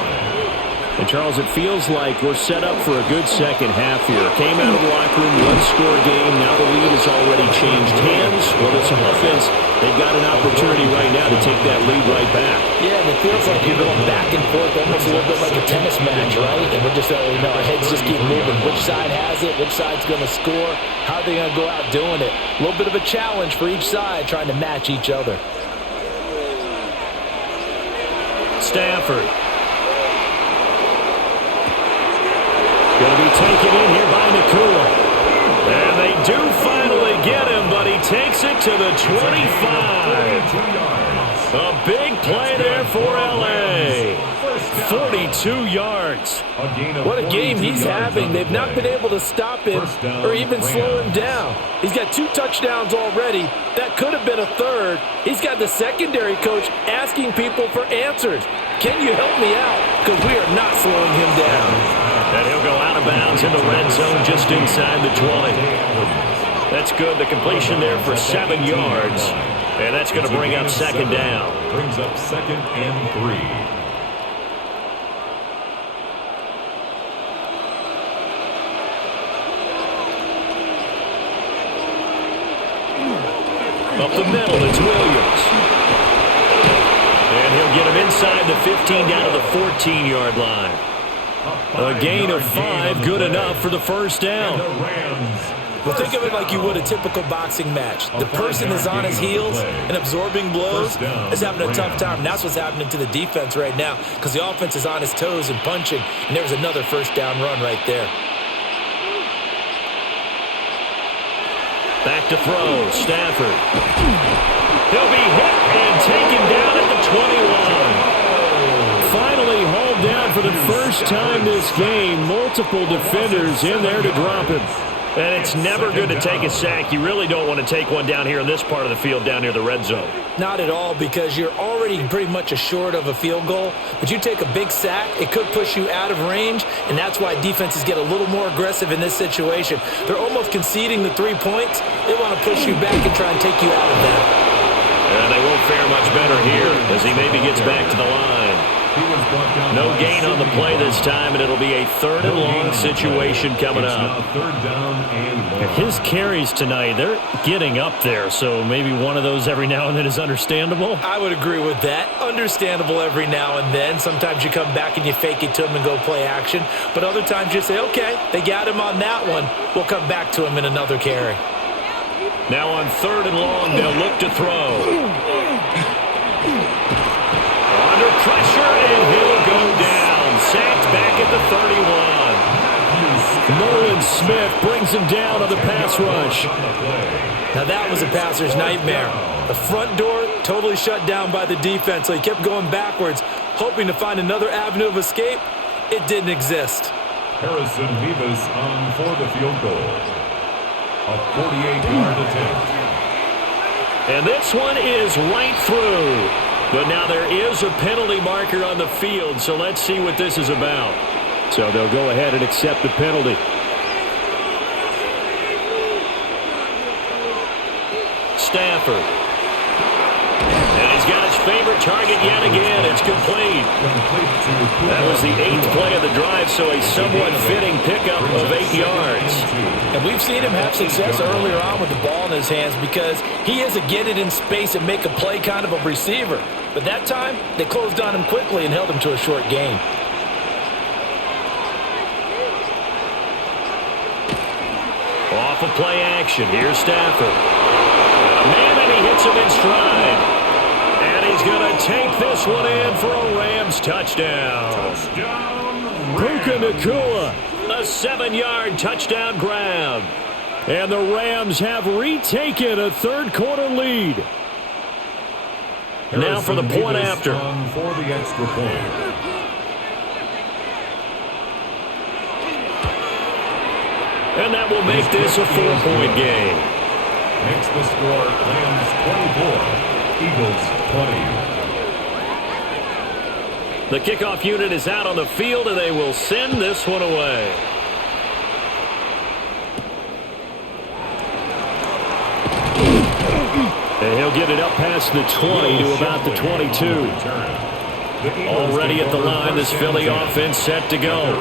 And, Charles, it feels like we're set up for a good second half here. Came out of the locker room, one-score game. Now the lead has already changed hands. Well, this offense, they've got an opportunity right now to take that lead right back. Yeah, and it feels like you're going back and forth almost a little bit like a tennis match, right? And we're just, our heads just keep moving. Which side has it? Which side's going to score? How are they going to go out doing it? A little bit of a challenge for each side trying to match each other. Stafford. Going to be taken in here by Nakua. And they do finally get him, but he takes it to the 25. A big play there for L.A. 42 yards. What a game he's having. They've not been able to stop him or even slow him down. He's got 2 touchdowns already. That could have been a third. He's got the secondary coach asking people for answers. Can you help me out? Because we are not slowing him down. And he'll go out of bounds in the red zone just inside the 20. That's good. The completion there for 7 yards. And that's going to bring up second down. Brings up 2nd and 3. Up the middle, it's Williams. And he'll get him inside the 15 down to the 14-yard line. A gain of 5, good enough for the first down. Well, think of it like you would a typical boxing match. The person is on his heels and absorbing blows is having a tough time. And that's what's happening to the defense right now because the offense is on his toes and punching. And there's another first down run right there. Back to throw, Stafford. He'll be hit and taken down at the 21. Finally hauled down for the first time this game. Multiple defenders in there to drop him. And it's never good to take a sack. You really don't want to take one down here in this part of the field down near the red zone. Not at all, because you're already pretty much assured of a field goal. But you take a big sack, it could push you out of range, and that's why defenses get a little more aggressive in this situation. They're almost conceding the 3 points. They want to push you back and try and take you out of that. And they won't fare much better here as he maybe gets back to the line. No gain on the play this time, and it'll be a 3rd and long situation coming up. His carries tonight, they're getting up there, so maybe one of those every now and then is understandable. I would agree with that. Understandable every now and then. Sometimes you come back and you fake it to him and go play action, but other times you say, okay, they got him on that one. We'll come back to him in another carry. Now on 3rd and long, they'll look to throw. Under pressure, and he'll go down. Sacked back at the 31. Nolan Smith brings him down on the pass rush. Now that was a passer's nightmare. The front door totally shut down by the defense, so he kept going backwards, hoping to find another avenue of escape. It didn't exist. Harrison Vivas on for the field goal. A 48-yard attempt. And this one is right through. But now there is a penalty marker on the field, so let's see what this is about. So they'll go ahead and accept the penalty. Stafford. And he's got his favorite target yet again. It's complete. That was the 8th play of the drive, so a somewhat fitting pickup of 8 yards. And we've seen him have success earlier on with the ball in his hands because he is a get it in space and make a play kind of a receiver. But that time, they closed on him quickly and held him to a short gain. Off of play action. Here's Stafford. A man, and he hits him in stride. And he's going to take this one in for a Rams touchdown. Puka Nacua, a 7-yard touchdown grab. And the Rams have retaken a 3rd quarter lead. Now for the point after. For the extra point. And that will make this a 4-point game. Makes the score Rams 24, Eagles 20. The kickoff unit is out on the field, and they will send this one away. And he'll get it up past the 20 to about the 22. Already at the line, this Philly offense set to go.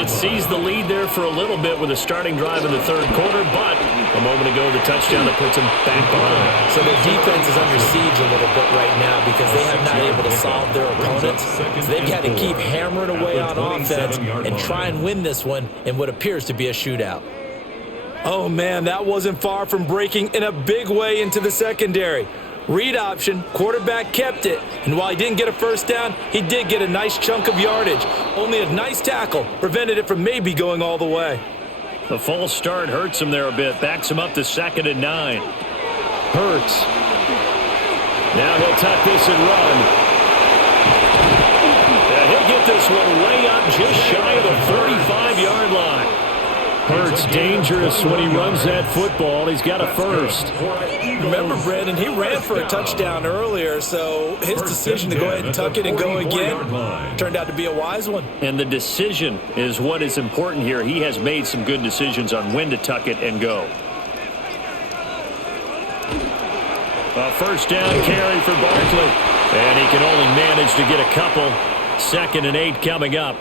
It seized the lead there for a little bit with a starting drive in the third quarter, but a moment ago, the touchdown that puts them back behind. So their defense is under siege a little bit right now because they have not able to solve their opponents. So they've got to keep hammering away on offense and try and win this one in what appears to be a shootout. Oh, man, that wasn't far from breaking in a big way into the secondary. Read option, quarterback kept it, and while he didn't get a first down, he did get a nice chunk of yardage. Only a nice tackle prevented it from maybe going all the way. The false start hurts him there a bit, backs him up to 2nd and 9. Hurts. Now he'll tuck this and run. And he'll get this one way up just shy of the 45-yard line. Hurts dangerous when he runs that football. He's got a first. Remember, Brandon, he ran for a touchdown earlier, so his decision to go ahead and tuck it and go again turned out to be a wise one. And the decision is what is important here. He has made some good decisions on when to tuck it and go. A first down carry for Barkley. And he can only manage to get a couple. 2nd and 8 coming up.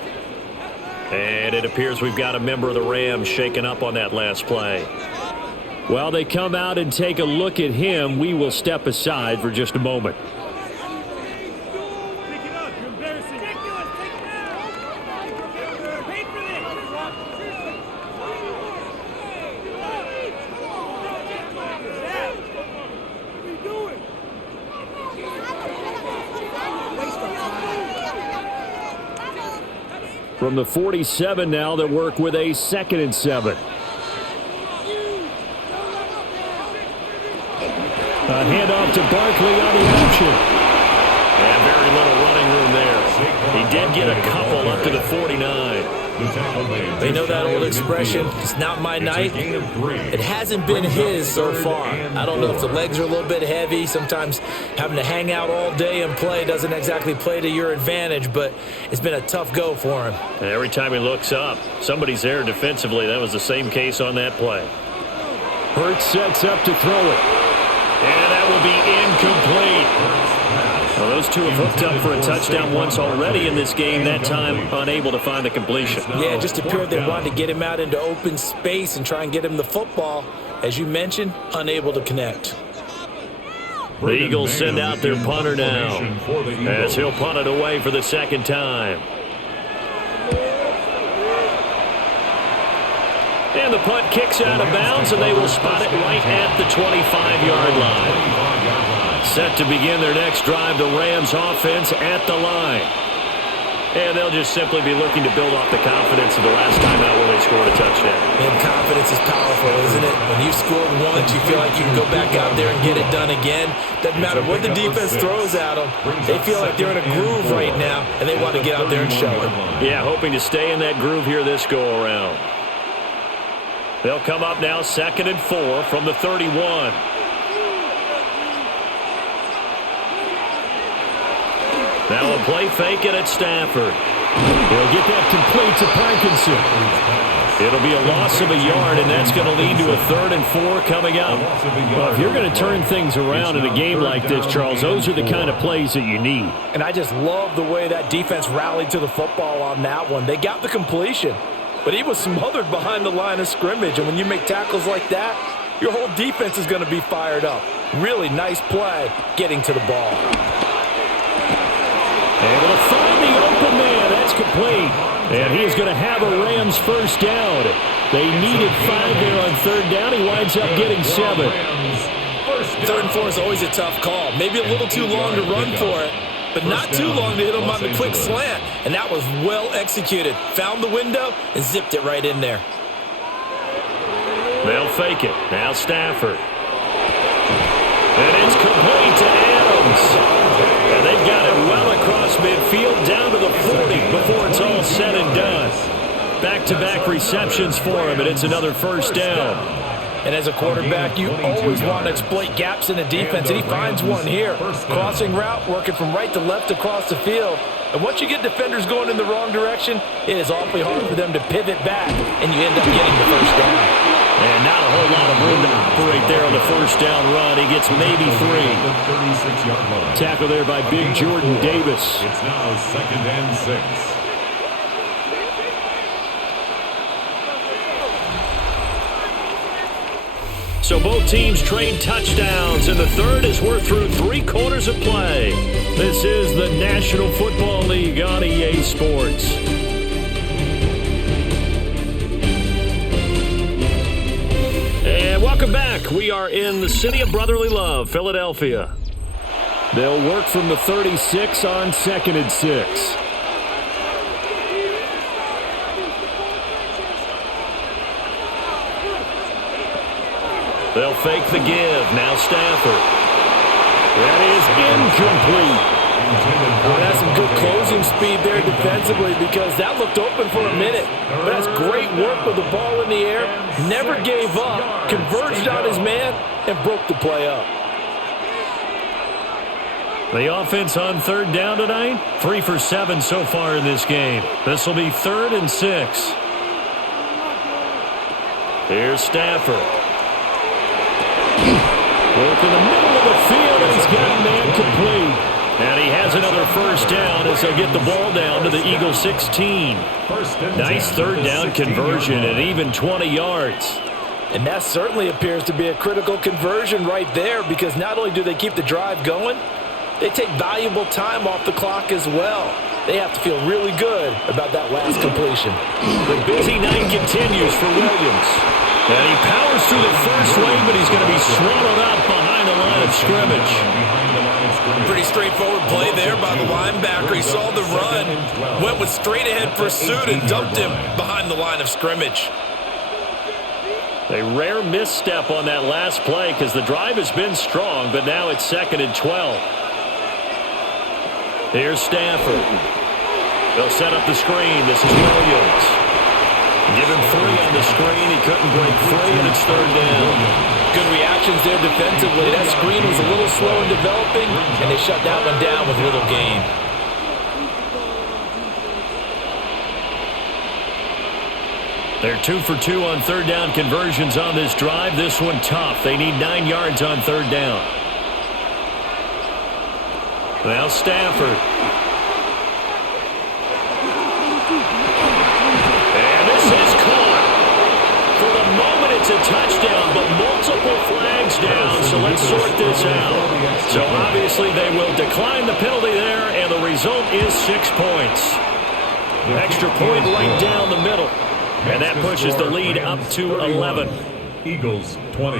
And it appears we've got a member of the Rams shaken up on that last play. While they come out and take a look at him, we will step aside for just a moment. From the 47 now, that work with a 2nd and 7. A handoff to Barkley on the option. And very little running room there. He did get a couple up to the 49. They know that old expression, it's not my night. It hasn't been his so far. I don't know if the legs are a little bit heavy. Sometimes having to hang out all day and play doesn't exactly play to your advantage, but it's been a tough go for him. And every time he looks up, somebody's there defensively. That was the same case on that play. Hurts sets up to throw it. And that will be incomplete. Well, those two have hooked up for a touchdown once already in this game, that time unable to find the completion. Yeah, it just appeared they wanted to get him out into open space and try and get him the football. As you mentioned, unable to connect. The Eagles send out their punter now as he'll punt it away for the 2nd time. And the punt kicks out of bounds, and they will spot it right at the 25-yard line. Set to begin their next drive, the Rams offense at the line. And they'll just simply be looking to build off the confidence of the last time out when they scored a touchdown. And confidence is powerful, isn't it? When you've scored once, you feel like you can go back out there and get it done again. Doesn't matter what the defense throws at them. They feel like they're in a groove right now, and they want to get out there and show it. Yeah, hoping to stay in that groove here this go-around. They'll come up now 2nd and 4 from the 31. Now a play fake it at Stafford. He'll get that complete to Parkinson. It'll be a loss of a yard, and that's going to lead to a 3rd and 4 coming up. Well, if you're going to turn things around in a game like this, Charles, those are the kind of plays that you need. And I just love the way that defense rallied to the football on that one. They got the completion, but he was smothered behind the line of scrimmage. And when you make tackles like that, your whole defense is going to be fired up. Really nice play getting to the ball. Able to find the open man. That's complete. And he is going to have a Rams first down. They needed 5 there on 3rd down. He winds up getting 7. 3rd and 4 is always a tough call. Maybe a little too long to run for it, but not too long to hit him on the quick slant. And that was well executed. Found the window and zipped it right in there. They'll fake it. Now Stafford. And it's complete to Adams. And they've got it well across midfield down to the 40 before it's all said and done. Back-to-back receptions for him, and it's another first down. And as a quarterback, you always want to exploit gaps in the defense, and he finds one here. Crossing route, working from right to left across the field. And once you get defenders going in the wrong direction, it is awfully hard for them to pivot back, and you end up getting the first down. And not a whole lot of room to separate there on the first down run. He gets maybe 3. The 36-yard line. Tackle there by Big Jordan Davis. It's now 2nd and 6. So both teams trade touchdowns, and the third as we're through 3 quarters of play. This is the National Football League on EA Sports. And welcome back. We are in the city of brotherly love, Philadelphia. They'll work from the 36 on 2nd and 6. They'll fake the give. Now Stafford. That is incomplete. Oh, that's some good closing speed there defensively because that looked open for a minute. But that's great work with the ball in the air. Never gave up. Converged on his man and broke the play up. The offense on 3rd down tonight, 3 for 7 so far in this game. This will be 3rd and 6. Here's Stafford. Work in the middle of the field, and he's got a man complete. And he has another first down as they'll get the ball down to the Eagles 16. Nice 3rd down conversion and even 20 yards. And that certainly appears to be a critical conversion right there because not only do they keep the drive going, they take valuable time off the clock as well. They have to feel really good about that last completion. The busy night continues for Williams. And he powers through the first lane, but he's going to be swallowed up behind the line of scrimmage. Pretty straightforward play there by the linebacker. He saw the run, went with straight-ahead pursuit, and dumped him behind the line of scrimmage. A rare misstep on that last play because the drive has been strong, but now it's 2nd and 12. Here's Stafford. They'll set up the screen. This is Williams. Give him 3 on the screen. He couldn't break free, and it's 3rd down. Good reactions there defensively. That screen was a little slow in developing, and they shut that one down with little gain. They're 2 for 2 on 3rd down conversions on this drive. This one tough. They need 9 yards on 3rd down. Now Stafford. It's a touchdown, but multiple flags down, so let's sort this out. So obviously they will decline the penalty there, and the result is 6 points. Extra point right down the middle, and that pushes the lead up to 11. Eagles 20.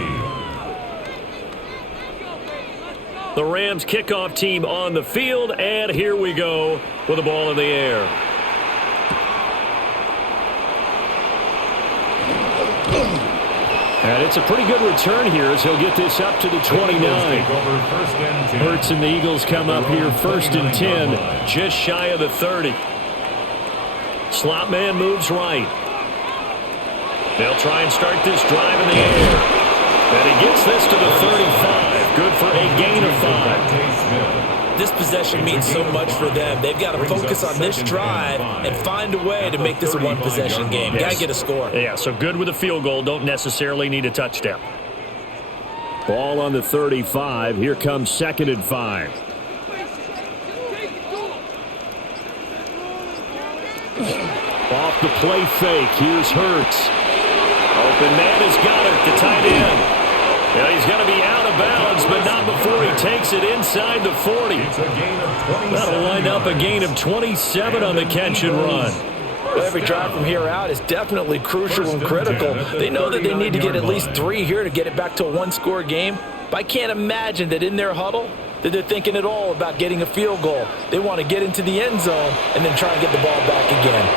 The Rams kickoff team on the field, and here we go with the ball in the air. And it's a pretty good return here as he'll get this up to the 29. Hurts and the Eagles come up here 1st and 10, just shy of the 30. Slot man moves right. They'll try and start this drive in the air. And he gets this to the 35. Good for a gain of 5. This possession means so much for them. They've got to focus on this drive and find a way to make this a one-possession game. Got to get a score. Yeah, so good with a field goal. Don't necessarily need a touchdown. Ball on the 35. Here comes 2nd and 5. Off the play fake. Here's Hurts. Open man has got it. The tight end. Well, he's going to be out of bounds, but not before he takes it inside the 40. That'll wind up a gain of 27 on the catch and run. Well, every drive from here out is definitely crucial and critical. They know that they need to get at least 3 here to get it back to a one-score game. But I can't imagine that in their huddle that they're thinking at all about getting a field goal. They want to get into the end zone and then try and get the ball back again.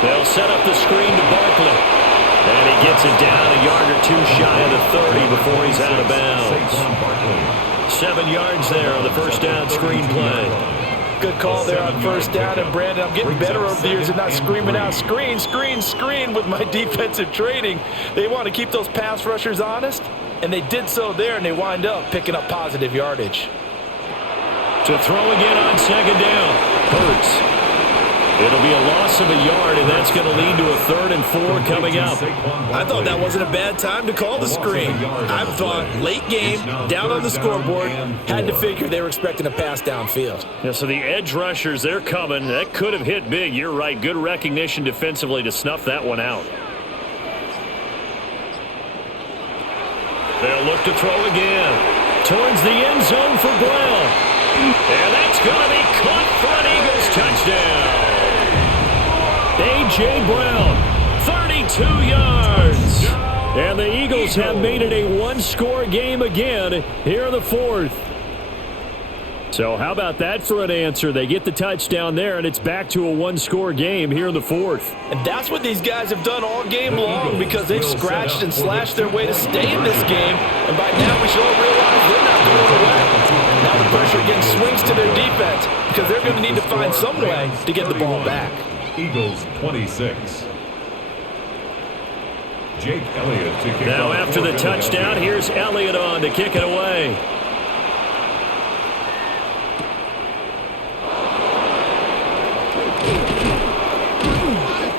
They'll set up the screen to Barkley. And he gets it down a yard or 2 shy of the 30 before he's out of bounds. 7 yards there on the first down screen play. Good call there on first down. And, Brandon, I'm getting better over the years at not screaming out screen, screen, screen with my defensive training. They want to keep those pass rushers honest, and they did so there, and they wind up picking up positive yardage. To throw again on 2nd down. Hurts. It'll be a loss of a yard, and that's going to lead to a 3rd and 4 coming up. I thought that wasn't a bad time to call the screen. I thought late game, down on the scoreboard, had to figure they were expecting a pass downfield. Yeah, so the edge rushers, they're coming. That could have hit big. You're right. Good recognition defensively to snuff that one out. They'll look to throw again. Towards the end zone for Brown. And that's going to be caught for an Eagles touchdown. A.J. Brown, 32 yards. And the Eagles have made it a one-score game again here in the 4th. So how about that for an answer? They get the touchdown there, and it's back to a one-score game here in the 4th. And that's what these guys have done all game long because they've scratched and slashed their way to stay in this game. And by now we should all realize they're not going away. Now the pressure again swings to their defense because they're going to need to find some way to get the ball back. Eagles 26. Jake Elliott to kick now off after the for touchdown, here's Elliott on to kick it away.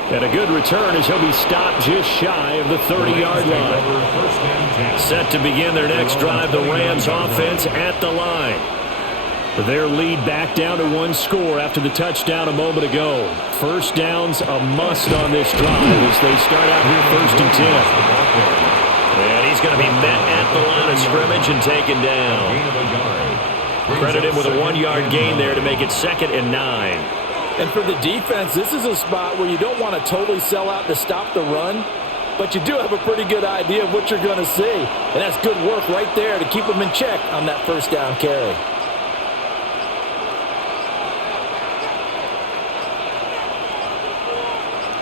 And a good return as he'll be stopped just shy of the 30-yard line. Set to begin their next drive, the Rams offense at the line. Their lead back down to one score after the touchdown a moment ago. First down's a must on this drive as they start out here 1st and 10. And he's going to be met at the line of scrimmage and taken down. Credit him with a 1-yard gain there to make it 2nd and 9. And for the defense, this is a spot where you don't want to totally sell out to stop the run, but you do have a pretty good idea of what you're going to see. And that's good work right there to keep them in check on that first down carry.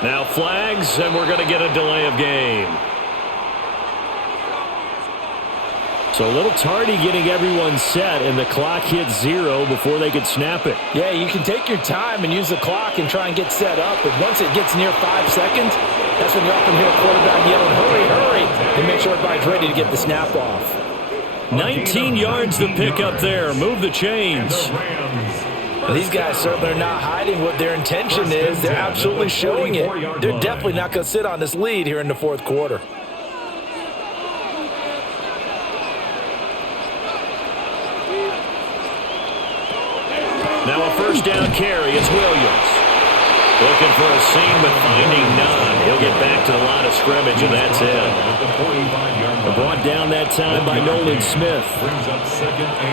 Now flags, and we're going to get a delay of game. So a little tardy getting everyone set, and the clock hits 0 before they could snap it. Yeah, you can take your time and use the clock and try and get set up, but once it gets near 5 seconds, that's when you often hear a quarterback yelling, hurry, hurry, and make sure everybody's ready to get the snap off. 19 yards to pick up there. Move the chains. These guys certainly are not hiding what their intention is. They're absolutely showing it. They're definitely not going to sit on this lead here in the 4th quarter. Now a first down carry. It's Williams. Looking for a seam, but finding none. He'll get back to the line of scrimmage, and that's it. Brought down that time by Nolan Smith.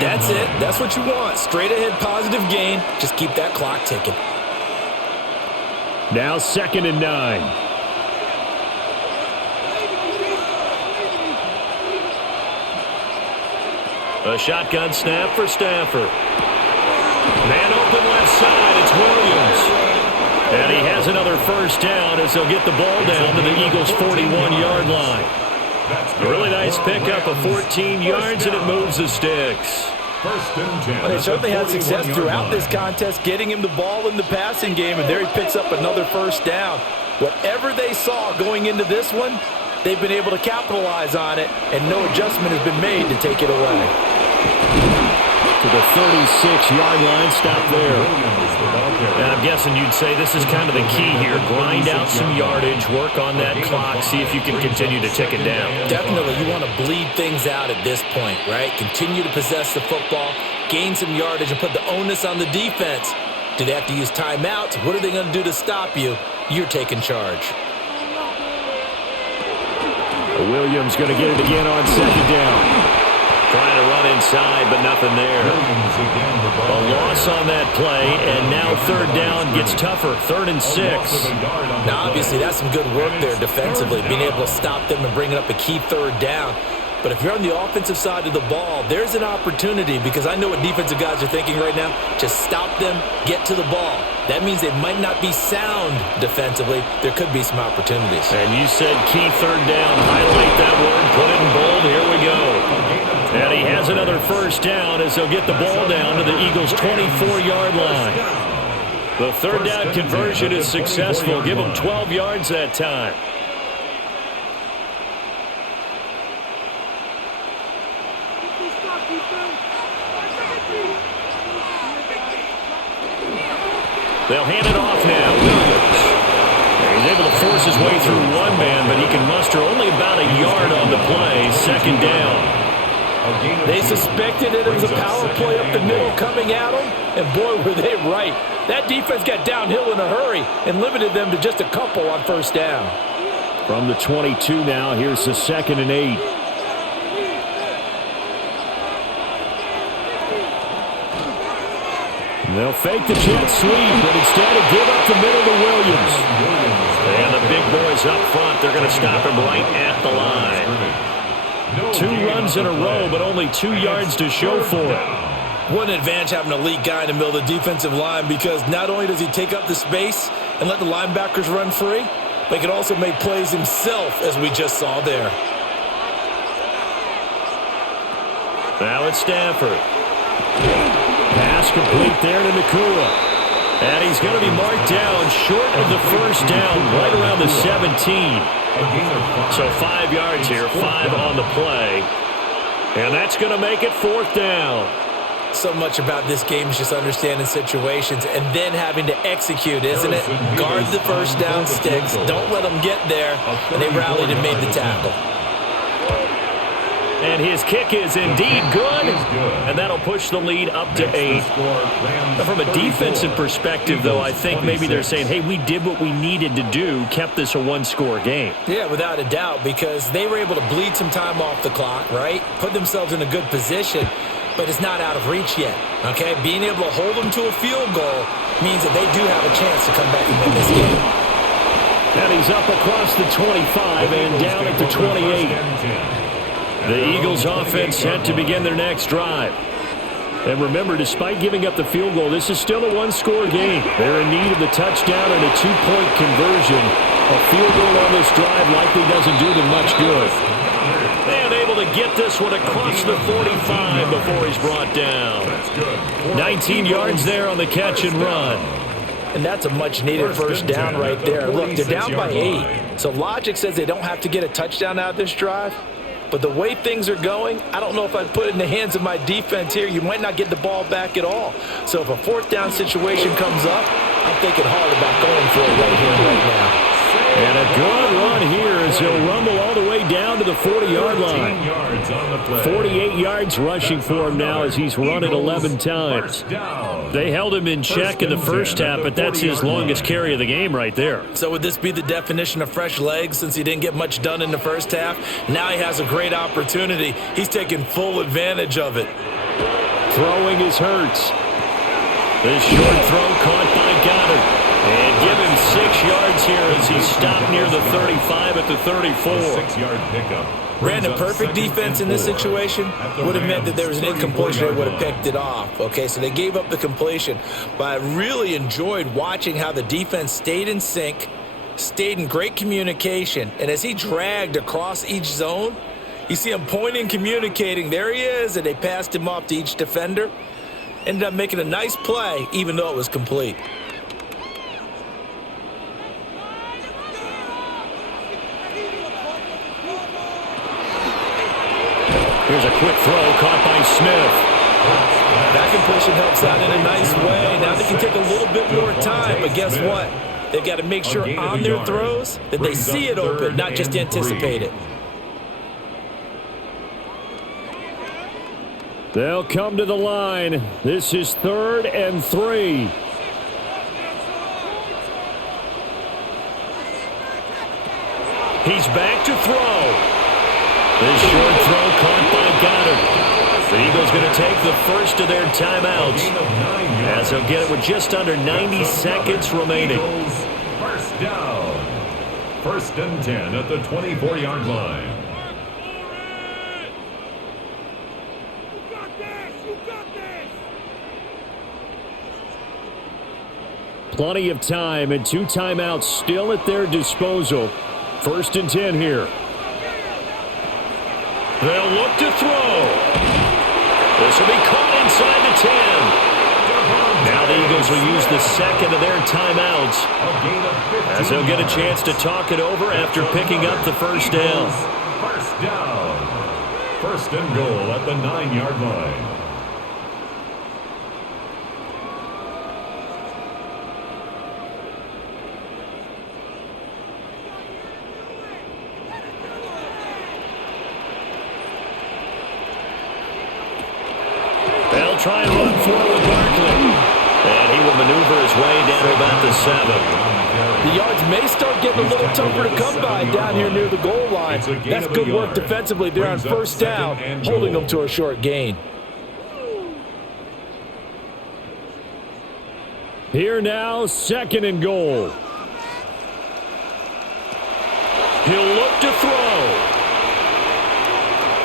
That's it. That's what you want. Straight ahead positive gain. Just keep that clock ticking. Now 2nd and 9. A shotgun snap for Stafford. Man open left side. It's Williams. And he has another first down as they'll get the ball down to the Eagles' 41-yard line. A really nice pickup of 14 yards, and it moves the sticks. Well, they certainly had success throughout this contest, getting him the ball in the passing game, and there he picks up another first down. Whatever they saw going into this one, they've been able to capitalize on it, and no adjustment has been made to take it away. To the 36-yard line, stop there. And I'm guessing you'd say this is kind of the key here. Grind out some yardage, work on that clock, see if you can continue to tick it down. Definitely, you want to bleed things out at this point, right? Continue to possess the football, gain some yardage, and put the onus on the defense. Do they have to use timeouts? What are they going to do to stop you? You're taking charge. Williams going to get it again on 2nd down. Trying to run inside, but nothing there. A loss on that play, and now 3rd down gets tougher. 3rd and 6. Now, obviously, that's some good work there defensively, being able to stop them and bringing up a key 3rd down. But if you're on the offensive side of the ball, there's an opportunity because I know what defensive guys are thinking right now. Just stop them, get to the ball. That means they might not be sound defensively. There could be some opportunities. And you said key 3rd down. Highlight that word. Put it in bold. Here we go. And he has another first down as they'll get the ball down to the Eagles' 24-yard line. The 3rd down conversion is successful. Give them 12 yards that time. They'll hand it off now. Williams. He's able to force his way through one man, but he can muster only about a yard on the play. Second down. They suspected it was a power play up the middle coming at them, and boy, were they right. That defense got downhill in a hurry and limited them to just a couple on first down. From the 22 now, here's the 2nd and 8. They'll fake the jet sweep, but instead of give up the middle to Williams. And the big boys up front, they're going to stop him right at the line. 2 runs in a row, but only 2 yards to show for it. What an advantage having an elite guy in the middle of the defensive line, because not only does he take up the space and let the linebackers run free, but he can also make plays himself, as we just saw there. Now it's Stafford. Pass complete there to Nakua. And he's going to be marked down short of the first down, right around the 17. So 5 yards here, 5 on the play. And that's going to make it 4th down. So much about this game is just understanding situations and then having to execute, isn't it? Guard the first down sticks. Don't let them get there. And they rallied and made the tackle. And his kick is indeed good, and that'll push the lead up to 8. Now, from a defensive perspective, though, I think maybe they're saying, hey, we did what we needed to do, kept this a one-score game. Yeah, without a doubt, because they were able to bleed some time off the clock, right? Put themselves in a good position, but it's not out of reach yet, okay? Being able to hold them to a field goal means that they do have a chance to come back and win this game. And he's up across the 25 and down at the 28. The Eagles offense set to begin their next drive. And remember, despite giving up the field goal, this is still a one-score game. They're in need of the touchdown and a 2-point conversion. A field goal on this drive likely doesn't do them much good. And able to get this one across the 45 before he's brought down. 19 yards there on the catch and run. And that's a much-needed first down right there. Look, they're down by 8. So logic says they don't have to get a touchdown out of this drive. But the way things are going, I don't know if I'd put it in the hands of my defense here. You might not get the ball back at all. So if a 4th down situation comes up, I'm thinking hard about going for it right here, right now. And a good run here as he'll rumble all the way down to the 40-yard line. 48 yards rushing for him now as he's run it 11 times. They held him in check in the first half, but that's his longest carry of the game right there. So would this be the definition of fresh legs since he didn't get much done in the first half? Now he has a great opportunity. He's taking full advantage of it. Throwing is Hurts. This short throw caught by Goddard. And give him 6 yards here as he stopped near the 35 at the 34. 6-yard pickup. Brandon, perfect defense in this situation would have meant that there was an incompletion. They would have picked it off. Okay, so they gave up the completion. But I really enjoyed watching how the defense stayed in sync, stayed in great communication. And as he dragged across each zone, you see him pointing, communicating. There he is, and they passed him off to each defender. Ended up making a nice play, even though it was complete. Here's a quick throw caught by Smith. That completion helps out in a nice way. Now they can take a little bit more time, but guess what? They've got to make sure on their throws that they see it open, not just anticipate it. They'll come to the line. This is 3rd and 3. He's back to throw. This short throw caught by Goddard. The Eagles going to take the first of their timeouts as they'll get it with just under 90 seconds remaining. First down. 1st and 10 at the 24-yard line. Plenty of time and 2 timeouts still at their disposal. 1st and 10 here. They'll look to throw. This will be caught inside the 10. Now the Eagles will use the second of their timeouts as they'll get a chance to talk it over after picking up the first down. First down. 1st and goal at the 9-yard line. they'll try and run for it with Barkley. And he will maneuver his way down to about the 7. The yards may start getting a little tougher to come by down here near the goal line. That's good work defensively there on first down, holding them to a short gain. Here now, 2nd and goal. He'll look to throw.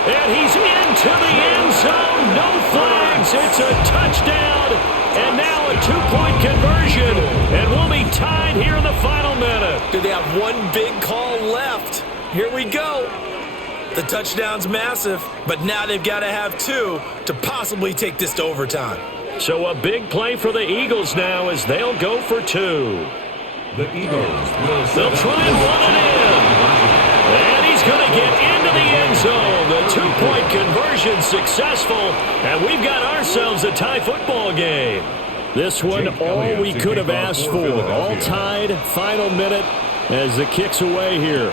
And he's into the end zone. No flags. It's a touchdown. And now a 2-point conversion. And we'll be tied here in the final minute. Do they have one big call left? Here we go. The touchdown's massive, but now they've got to have 2 to possibly take this to overtime. So a big play for the Eagles now as they'll go for 2. The Eagles they'll try and run it in. And he's going to get into the end zone. The 2-point conversion successful. And we've got ourselves a tie football game. This one, all we could have asked for. All tied, final minute as the kick's away here.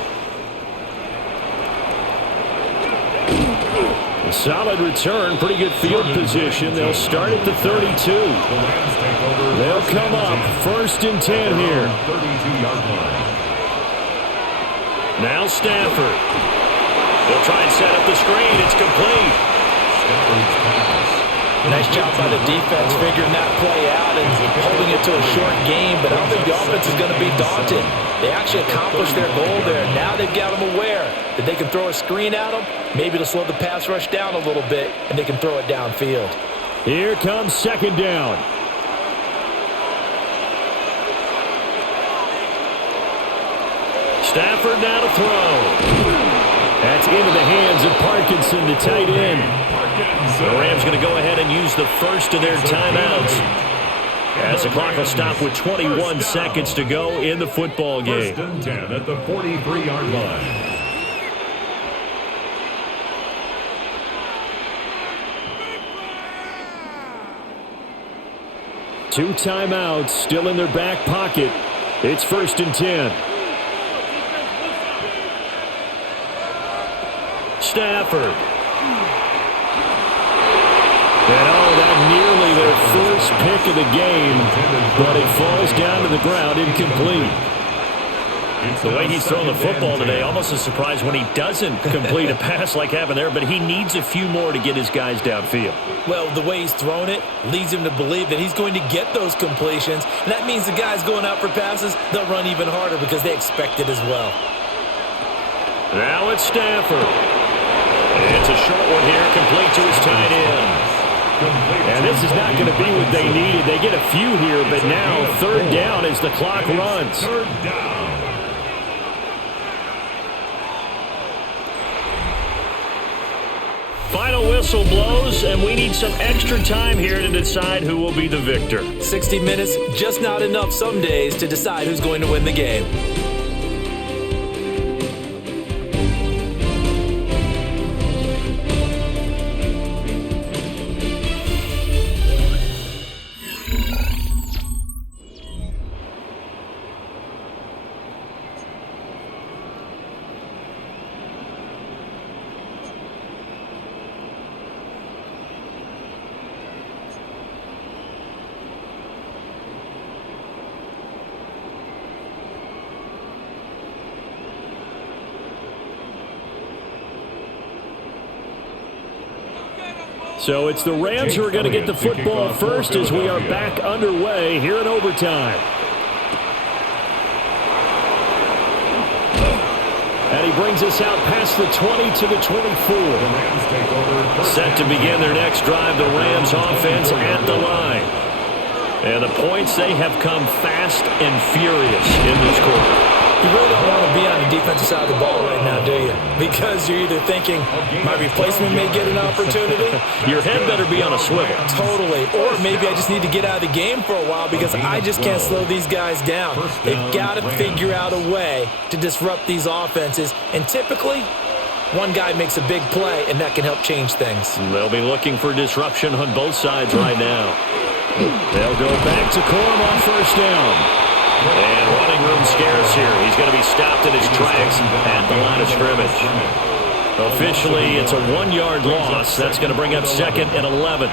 A solid return, pretty good field position. They'll start at the 32. They'll come up 1st and 10 here. Now Stafford. They'll try and set up the screen. It's complete. Nice job by the defense figuring that play out and holding it to a short game, but I don't think the offense is going to be daunted. They actually accomplished their goal there. Now they've got them aware that they can throw a screen at them, maybe to slow the pass rush down a little bit, and they can throw it downfield. Here comes 2nd down. Stafford now to throw. That's into the hands of Parkinson, the tight end. The Rams going to go ahead and use the first of their timeouts as the clock will stop with 21 seconds to go in the football game. 1st and 10 at the 43-yard line. Two timeouts still in their back pocket. It's 1st and 10. Stafford. And that nearly their first pick of the game, but it falls down to the ground incomplete. The way he's throwing the football today, almost a surprise when he doesn't complete a pass like happened there, but he needs a few more to get his guys downfield. Well, the way he's thrown it leads him to believe that he's going to get those completions, and that means the guys going out for passes, they'll run even harder because they expect it as well. Now it's Stafford. It's a short one here, complete to his tight end. And this is not going to be what they needed. They get a few here, but now 3rd down as the clock runs. 3rd down. Final whistle blows, and we need some extra time here to decide who will be the victor. 60 minutes, just not enough some days to decide who's going to win the game. So it's the Rams who are going to get the football first as we are back underway here in overtime. And he brings us out past the 20 to the 24. Set to begin their next drive, the Rams offense at the line. And the points, they have come fast and furious in this quarter. You really don't want to be on the defensive side of the ball right now, do you? Because you're either thinking, my replacement may get an opportunity. Your head better be on a swivel. Totally. Or maybe I just need to get out of the game for a while because I just can't slow these guys down. They've got to figure out a way to disrupt these offenses. And typically, one guy makes a big play, and that can help change things. They'll be looking for disruption on both sides right now. They'll go back to Corum on 1st down. And running room scarce here. He's going to be stopped in his tracks at the line of scrimmage. Officially, it's a 1-yard loss. That's going to bring up 2nd and 11.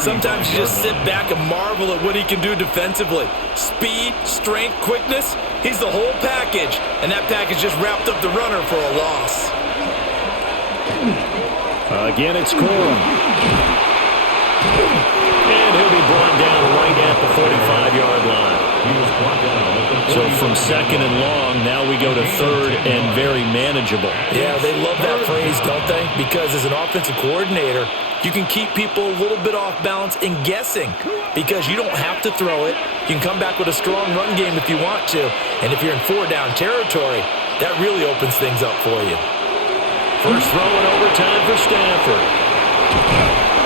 Sometimes you just sit back and marvel at what he can do defensively. Speed, strength, quickness. He's the whole package. And that package just wrapped up the runner for a loss. Again, it's Corum. And he'll be brought down right at the 45-yard line. So from 2nd and long, now we go to 3rd and very manageable. Yeah, they love that phrase, don't they? Because as an offensive coordinator, you can keep people a little bit off balance and guessing because you don't have to throw it. You can come back with a strong run game if you want to. And if you're in 4-down territory, that really opens things up for you. First throw in overtime for Stafford.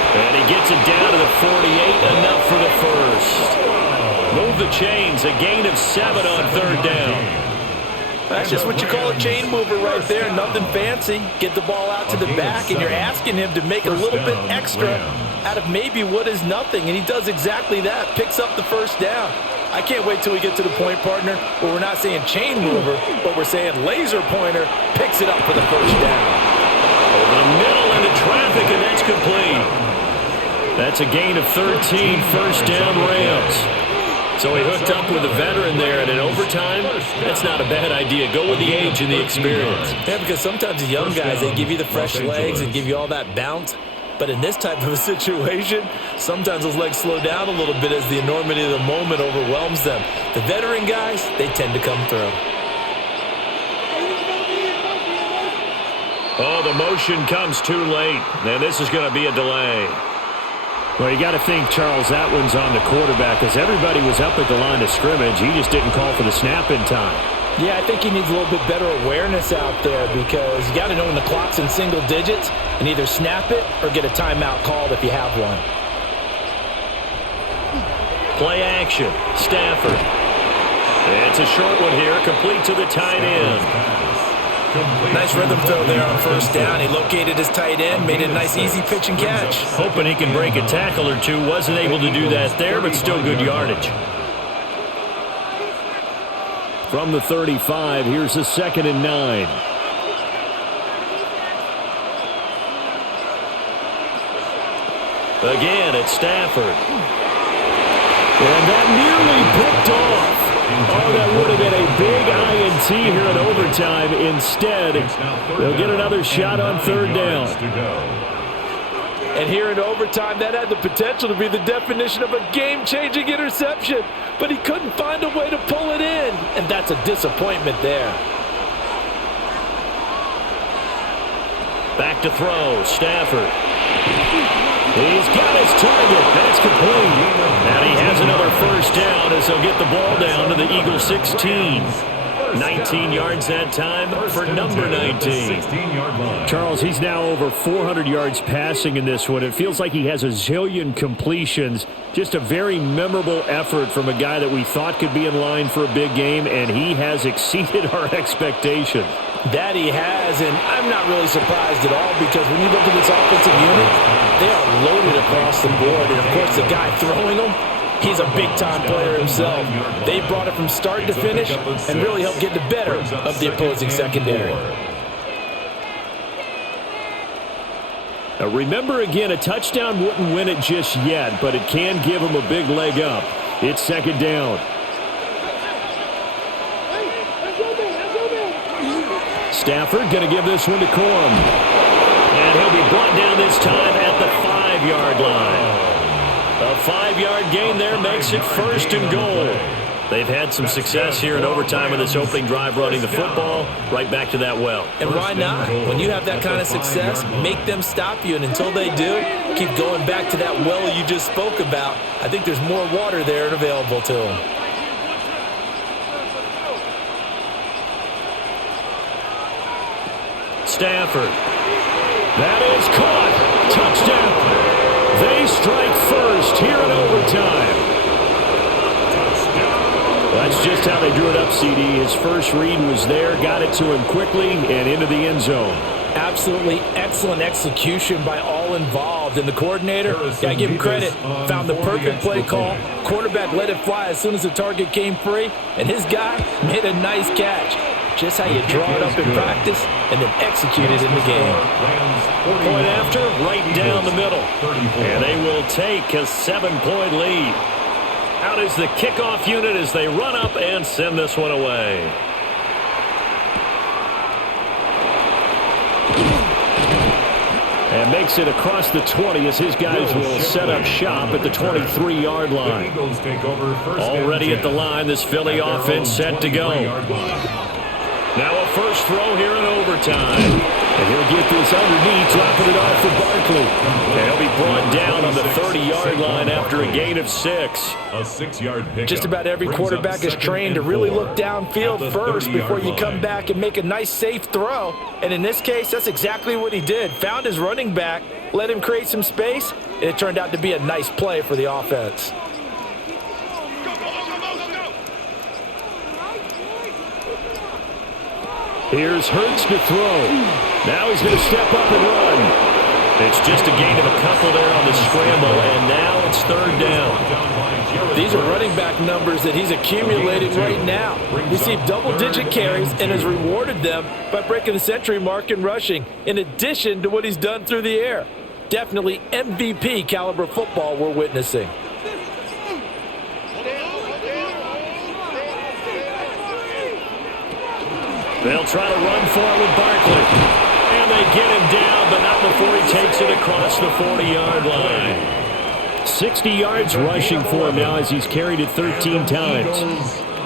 And he gets it down to the 48, enough for the first. Move the chains, a gain of 7 on 3rd down. That's just what you call a chain mover right there, nothing fancy. Get the ball out to the back, and you're asking him to make a little bit extra out of maybe what is nothing, and he does exactly that, picks up the first down. I can't wait till we get to the point, partner, where we're not saying chain mover, but we're saying laser pointer picks it up for the first down. Over the middle into traffic, and that's complete. That's a gain of 13, first down Rams. So he hooked up with a veteran there, and in overtime, that's not a bad idea. Go with the age and the experience. Yeah, because sometimes the young guys, they give you the fresh legs and give you all that bounce. But in this type of a situation, sometimes those legs slow down a little bit as the enormity of the moment overwhelms them. The veteran guys, they tend to come through. Oh, the motion comes too late. And this is going to be a delay. Well, you got to think, Charles, that one's on the quarterback because everybody was up at the line of scrimmage. He just didn't call for the snap in time. Yeah, I think he needs a little bit better awareness out there because you got to know when the clock's in single digits and either snap it or get a timeout called if you have one. Play action. Stafford. It's a short one here, complete to the tight end. Nice rhythm throw there on first down. He located his tight end, made it a nice easy pitch and catch. Hoping he can break a tackle or two. Wasn't able to do that there, but still good yardage. From the 35, here's a 2nd and 9. Again, it's Stafford. And that nearly picked off. Oh, that would have been a big INT here in overtime. Instead, they'll get another shot on 3rd down. And here in overtime, that had the potential to be the definition of a game-changing interception. But he couldn't find a way to pull it in. And that's a disappointment there. Back to throw, Stafford. He's got his target. That's complete. And he has another first down as he'll get the ball down to the Eagles 16. 19 yards that time for number 19. Charles, he's now over 400 yards passing in this one. It feels like he has a zillion completions. Just a very memorable effort from a guy that we thought could be in line for a big game, and he has exceeded our expectations. That he has, and I'm not really surprised at all because when you look at this offensive unit, they are loaded across the board. And, of course, the guy throwing them, he's a big-time player himself. They brought it from start to finish and really helped get the better of the opposing secondary. Now remember, again, a touchdown wouldn't win it just yet, but it can give him a big leg up. It's 2nd down. Stafford going to give this one to Corum. And he'll be brought down this time at the 5-yard line. A 5-yard gain there makes it 1st and goal. They've had some success here in overtime in this opening drive running the football. Right back to that well. And why not? When you have that kind of success, make them stop you. And until they do, keep going back to that well you just spoke about. I think there's more water there and available to them. Stafford. That is caught. Touchdown. They strike first here in overtime. That's just how they drew it up, CD. His first read was there, got it to him quickly, and into the end zone. Absolutely excellent execution by all involved. And the coordinator, got to give him credit, found the perfect play call. Quarterback let it fly as soon as the target came free, and his guy made a nice catch. just how you draw it up in practice and then execute it in the game. Point after, right down the middle. And they will take a 7-point lead. Out is the kickoff unit as they run up and send this one away. And makes it across the 20 as his guys will set up shop at the 23-yard line. Already at the line, this Philly offense set to go. Now a first throw here in overtime. And he'll get this underneath, dropping it off for Barkley. And he'll be brought down on the 30-yard line after a gain of 6. A 6-yard pickup. Just about every quarterback is trained to really look downfield first before you come back and make a nice, safe throw. And in this case, that's exactly what he did. Found his running back, let him create some space, and it turned out to be a nice play for the offense. Here's Hurts to throw. Now he's going to step up and run. It's just a gain of a couple there on the scramble, and now it's third down. These are running back numbers that he's accumulating right now. Received double-digit carries and has rewarded them by breaking the century mark in rushing, in addition to what he's done through the air. Definitely MVP caliber football we're witnessing. They'll try to run for it with Barkley. And they get him down, but not before he takes it across the 40-yard line. 60 yards rushing for him now as he's carried it 13 times.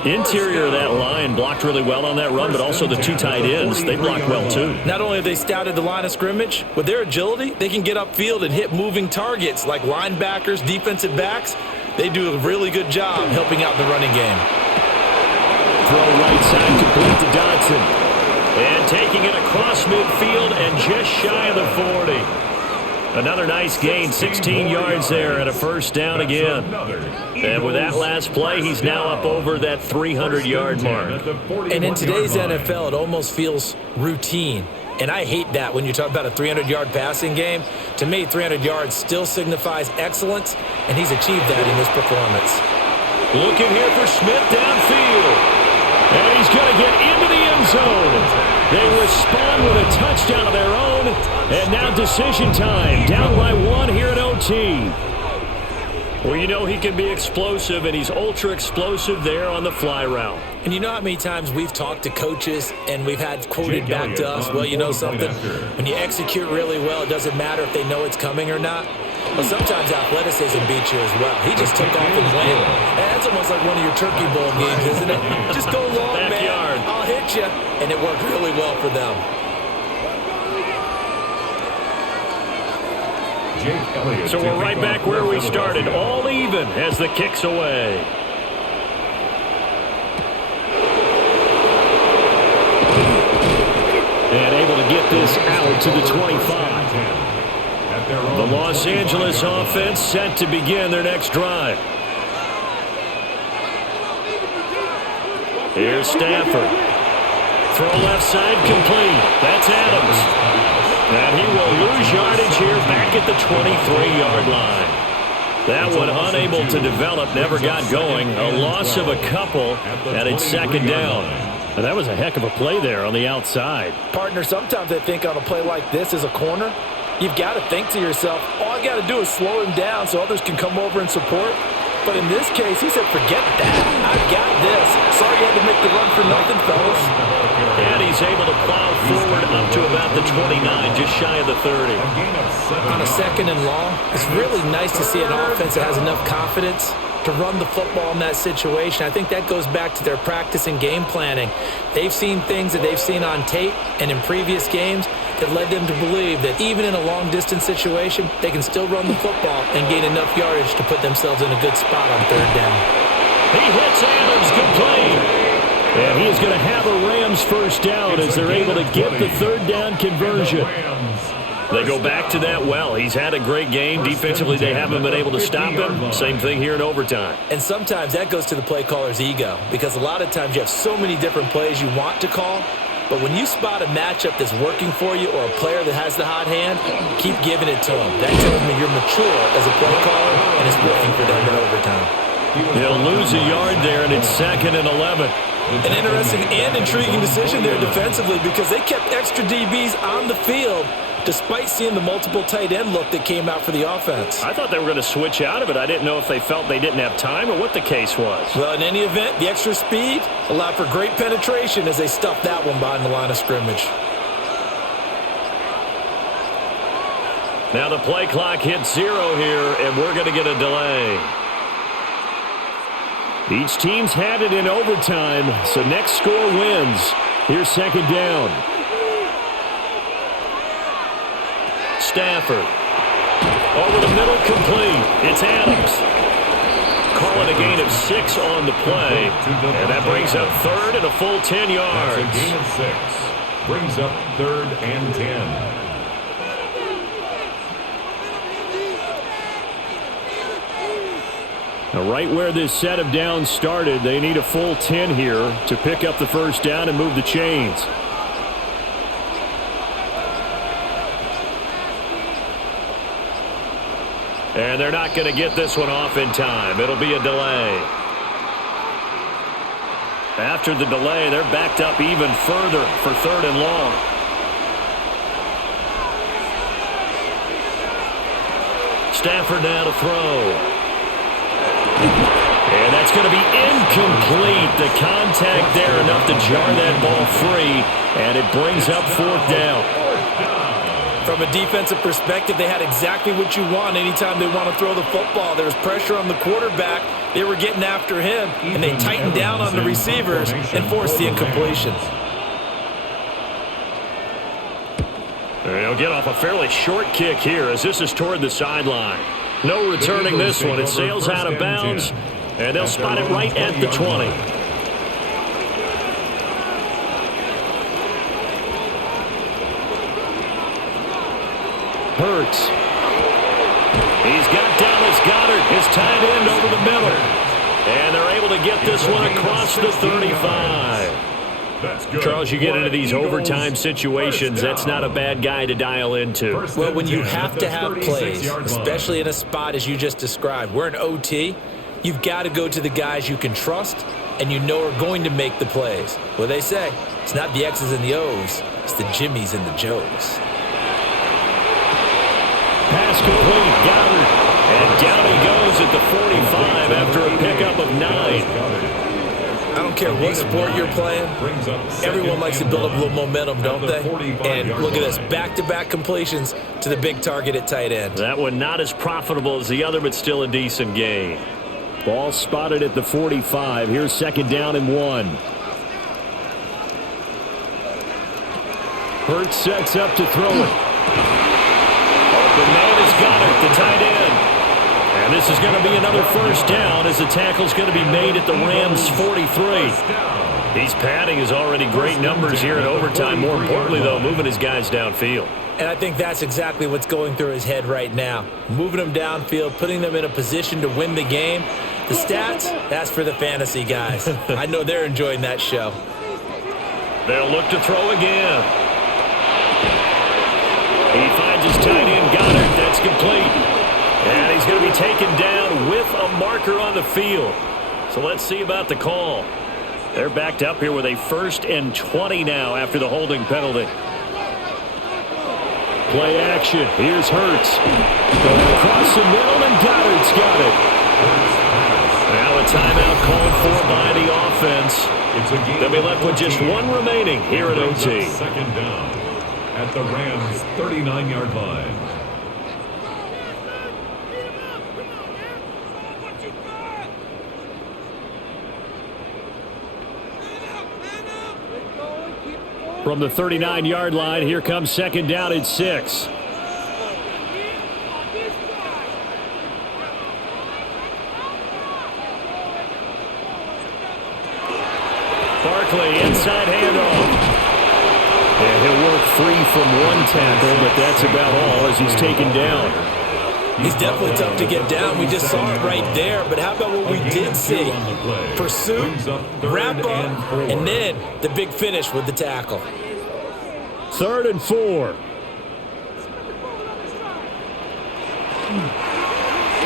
Interior of that line blocked really well on that run, but also the two tight ends, they blocked well too. Not only have they scouted the line of scrimmage, with their agility, they can get upfield and hit moving targets like linebackers, defensive backs. They do a really good job helping out the running game. Throw right side complete to Dodson. And taking it across midfield and just shy of the 40. Another nice gain, 16 yards there and a first down again. And with that last play, he's now up over that 300-yard mark. And in today's NFL, it almost feels routine. And I hate that when you talk about a 300-yard passing game. To me, 300 yards still signifies excellence, and he's achieved that in this performance. Looking here for Smith downfield. And he's going to get into the end zone. They respond with a touchdown of their own. And now decision time. Down by 1 here at OT. Well, you know he can be explosive, and he's ultra-explosive there on the fly route. And you know how many times we've talked to coaches and we've had quoted back to us, well, you know something? When you execute really well, it doesn't matter if they know it's coming or not. Well, sometimes athleticism beats you as well. He just took off and went. And that's almost like one of your Turkey Bowl games, isn't it? Just go long, Backyard. man. I'll hit you. And it worked really well for them. So we're right back where we started, all even as the kick's away. And able to get this out to the 25. The Los Angeles offense set to begin their next drive. Here's Stafford. Throw left side complete. That's Adams. And he will lose yardage here back at the 23-yard line. That one unable to develop, never got going. A loss of a couple, and it's second down. And that was a heck of a play there on the outside. Partner, sometimes I think on a play like this as a corner, you've got to think to yourself, all I got to do is slow him down so others can come over and support. But in this case, he said, forget that. I've got this. Sorry you had to make the run for nothing, fellas. And he's able to plow forward up to about the 29, just shy of the 30. On a second and long, it's really nice to see an offense that has enough confidence to run the football in that situation. I think that goes back to their practice and game planning. They've seen things that they've seen on tape and in previous games that led them to believe that even in a long-distance situation, they can still run the football and gain enough yardage to put themselves in a good spot on third down. He hits Adams complete. And he is going to have a Rams first down as they're able to get the third down conversion. They go back to that well. He's had a great game. Defensively, they haven't been able to stop him. Same thing here in overtime. And sometimes that goes to the play caller's ego, because a lot of times you have so many different plays you want to call, but when you spot a matchup that's working for you or a player that has the hot hand, keep giving it to him. That tells me you're mature as a play caller, and it's working for them in overtime. He'll lose a yard there, and it's 2nd and 11. An interesting and intriguing decision there defensively because they kept extra DBs on the field despite seeing the multiple tight end look that came out for the offense. I thought they were going to switch out of it. I didn't know if they felt they didn't have time or what the case was. Well, in any event, the extra speed allowed for great penetration as they stuffed that one behind the line of scrimmage. Now the play clock hits 0 here, and we're going to get a delay. Each team's had it in overtime, so next score wins. Here's second down. Stafford. Over the middle, complete. It's Adams. Call it a gain of 6 on the play. And that brings up third and a full 10 yards. That's a gain of 6. Brings up 3rd and 10. Now, right where this set of downs started, they need a full 10 here to pick up the first down and move the chains. And they're not going to get this one off in time. It'll be a delay. After the delay, they're backed up even further for 3rd and long. Stafford now to throw. And that's going to be incomplete. The contact there enough to jar that ball free, and it brings up 4th down. From a defensive perspective, they had exactly what you want anytime they want to throw the football. There was pressure on the quarterback. They were getting after him, and they tightened down on the receivers and forced the incompletion. They'll get off a fairly short kick here as this is toward the sideline. No returning this one. It sails out of bounds, and they'll spot it right at the 20. Hurts. He's got Dallas Goedert, his tight end, over the middle. And they're able to get this one across the 35. Charles, you get into these overtime situations, that's not a bad guy to dial into. Well, when you have to have plays, especially in a spot as you just described, we're in OT, you've got to go to the guys you can trust and you know are going to make the plays. Well, they say, it's not the X's and the O's, it's the Jimmies and the Joes. Pass complete, Goddard. And down he goes at the 45 after a pickup of 9. I don't care what sport you're playing, everyone likes to build up a little momentum, don't they? And look at this, back-to-back completions to the big target at tight end. That one not as profitable as the other, but still a decent gain. Ball spotted at the 45. Here's second down and 1. Hurts sets up to throw it. Open man is Goddard, the tight end. And this is going to be another first down as the tackle's going to be made at the Rams' 43. He's padding his already great numbers here in overtime. More importantly, though, moving his guys downfield. And I think that's exactly what's going through his head right now. Moving them downfield, putting them in a position to win the game. The stats, that's for the fantasy guys. I know they're enjoying that show. They'll look to throw again. He finds his tight end, Goddard. That's complete. And he's going to be taken down with a marker on the field. So let's see about the call. They're backed up here with a 1st and 20 now after the holding penalty. Play action. Here's Hurts. Going across the middle, and Goddard's got it. Now a timeout called for by the offense. They'll be left with just one remaining here at OT. Second down at the Rams' 39-yard line. From the 39-yard line, here comes second down at 6. Barkley, inside handoff. And he'll work free from one tackle, but that's about all as he's taken down. He's definitely tough to get down. We just saw it right there. But how about what we did see? Pursuit, wrap up, and then the big finish with the tackle. 3rd and 4.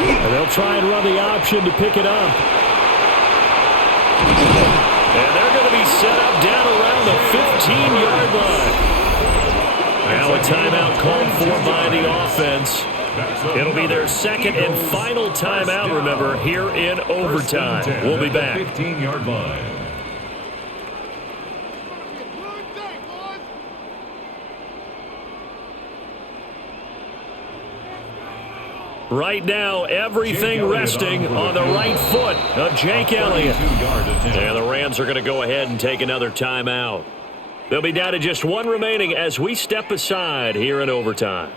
And they'll try and run the option to pick it up. And they're going to be set up down around the 15-yard line. Now a timeout called for by the offense. It'll be their second and final timeout, remember, here in overtime. We'll be back. 15-yard line. Right now, everything resting on the right foot of Jake Elliott. And the Rams are going to go ahead and take another timeout. They'll be down to just one remaining as we step aside here in overtime.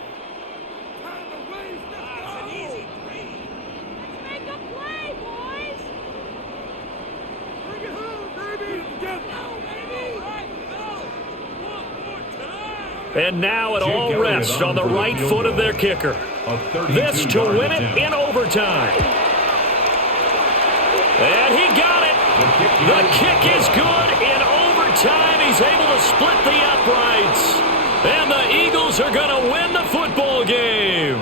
And now it all rests on the right foot of their kicker. This to win it in overtime. And he got it. The kick is good in overtime. He's able to split the uprights. And the Eagles are going to win the football game.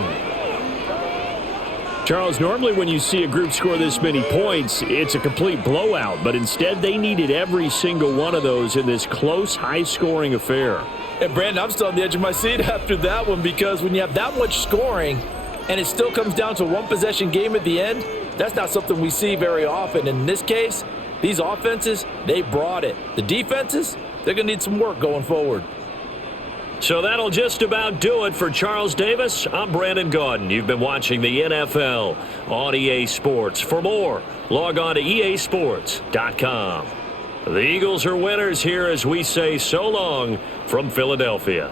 Charles, normally when you see a group score this many points, it's a complete blowout. But instead, they needed every single one of those in this close, high-scoring affair. And Brandon, I'm still on the edge of my seat after that one because when you have that much scoring and it still comes down to one possession game at the end, that's not something we see very often. In this case, these offenses, they brought it. The defenses, they're going to need some work going forward. So that'll just about do it for Charles Davis. I'm Brandon Gaudin. You've been watching the NFL on EA Sports. For more, log on to easports.com. The Eagles are winners here as we say so long from Philadelphia.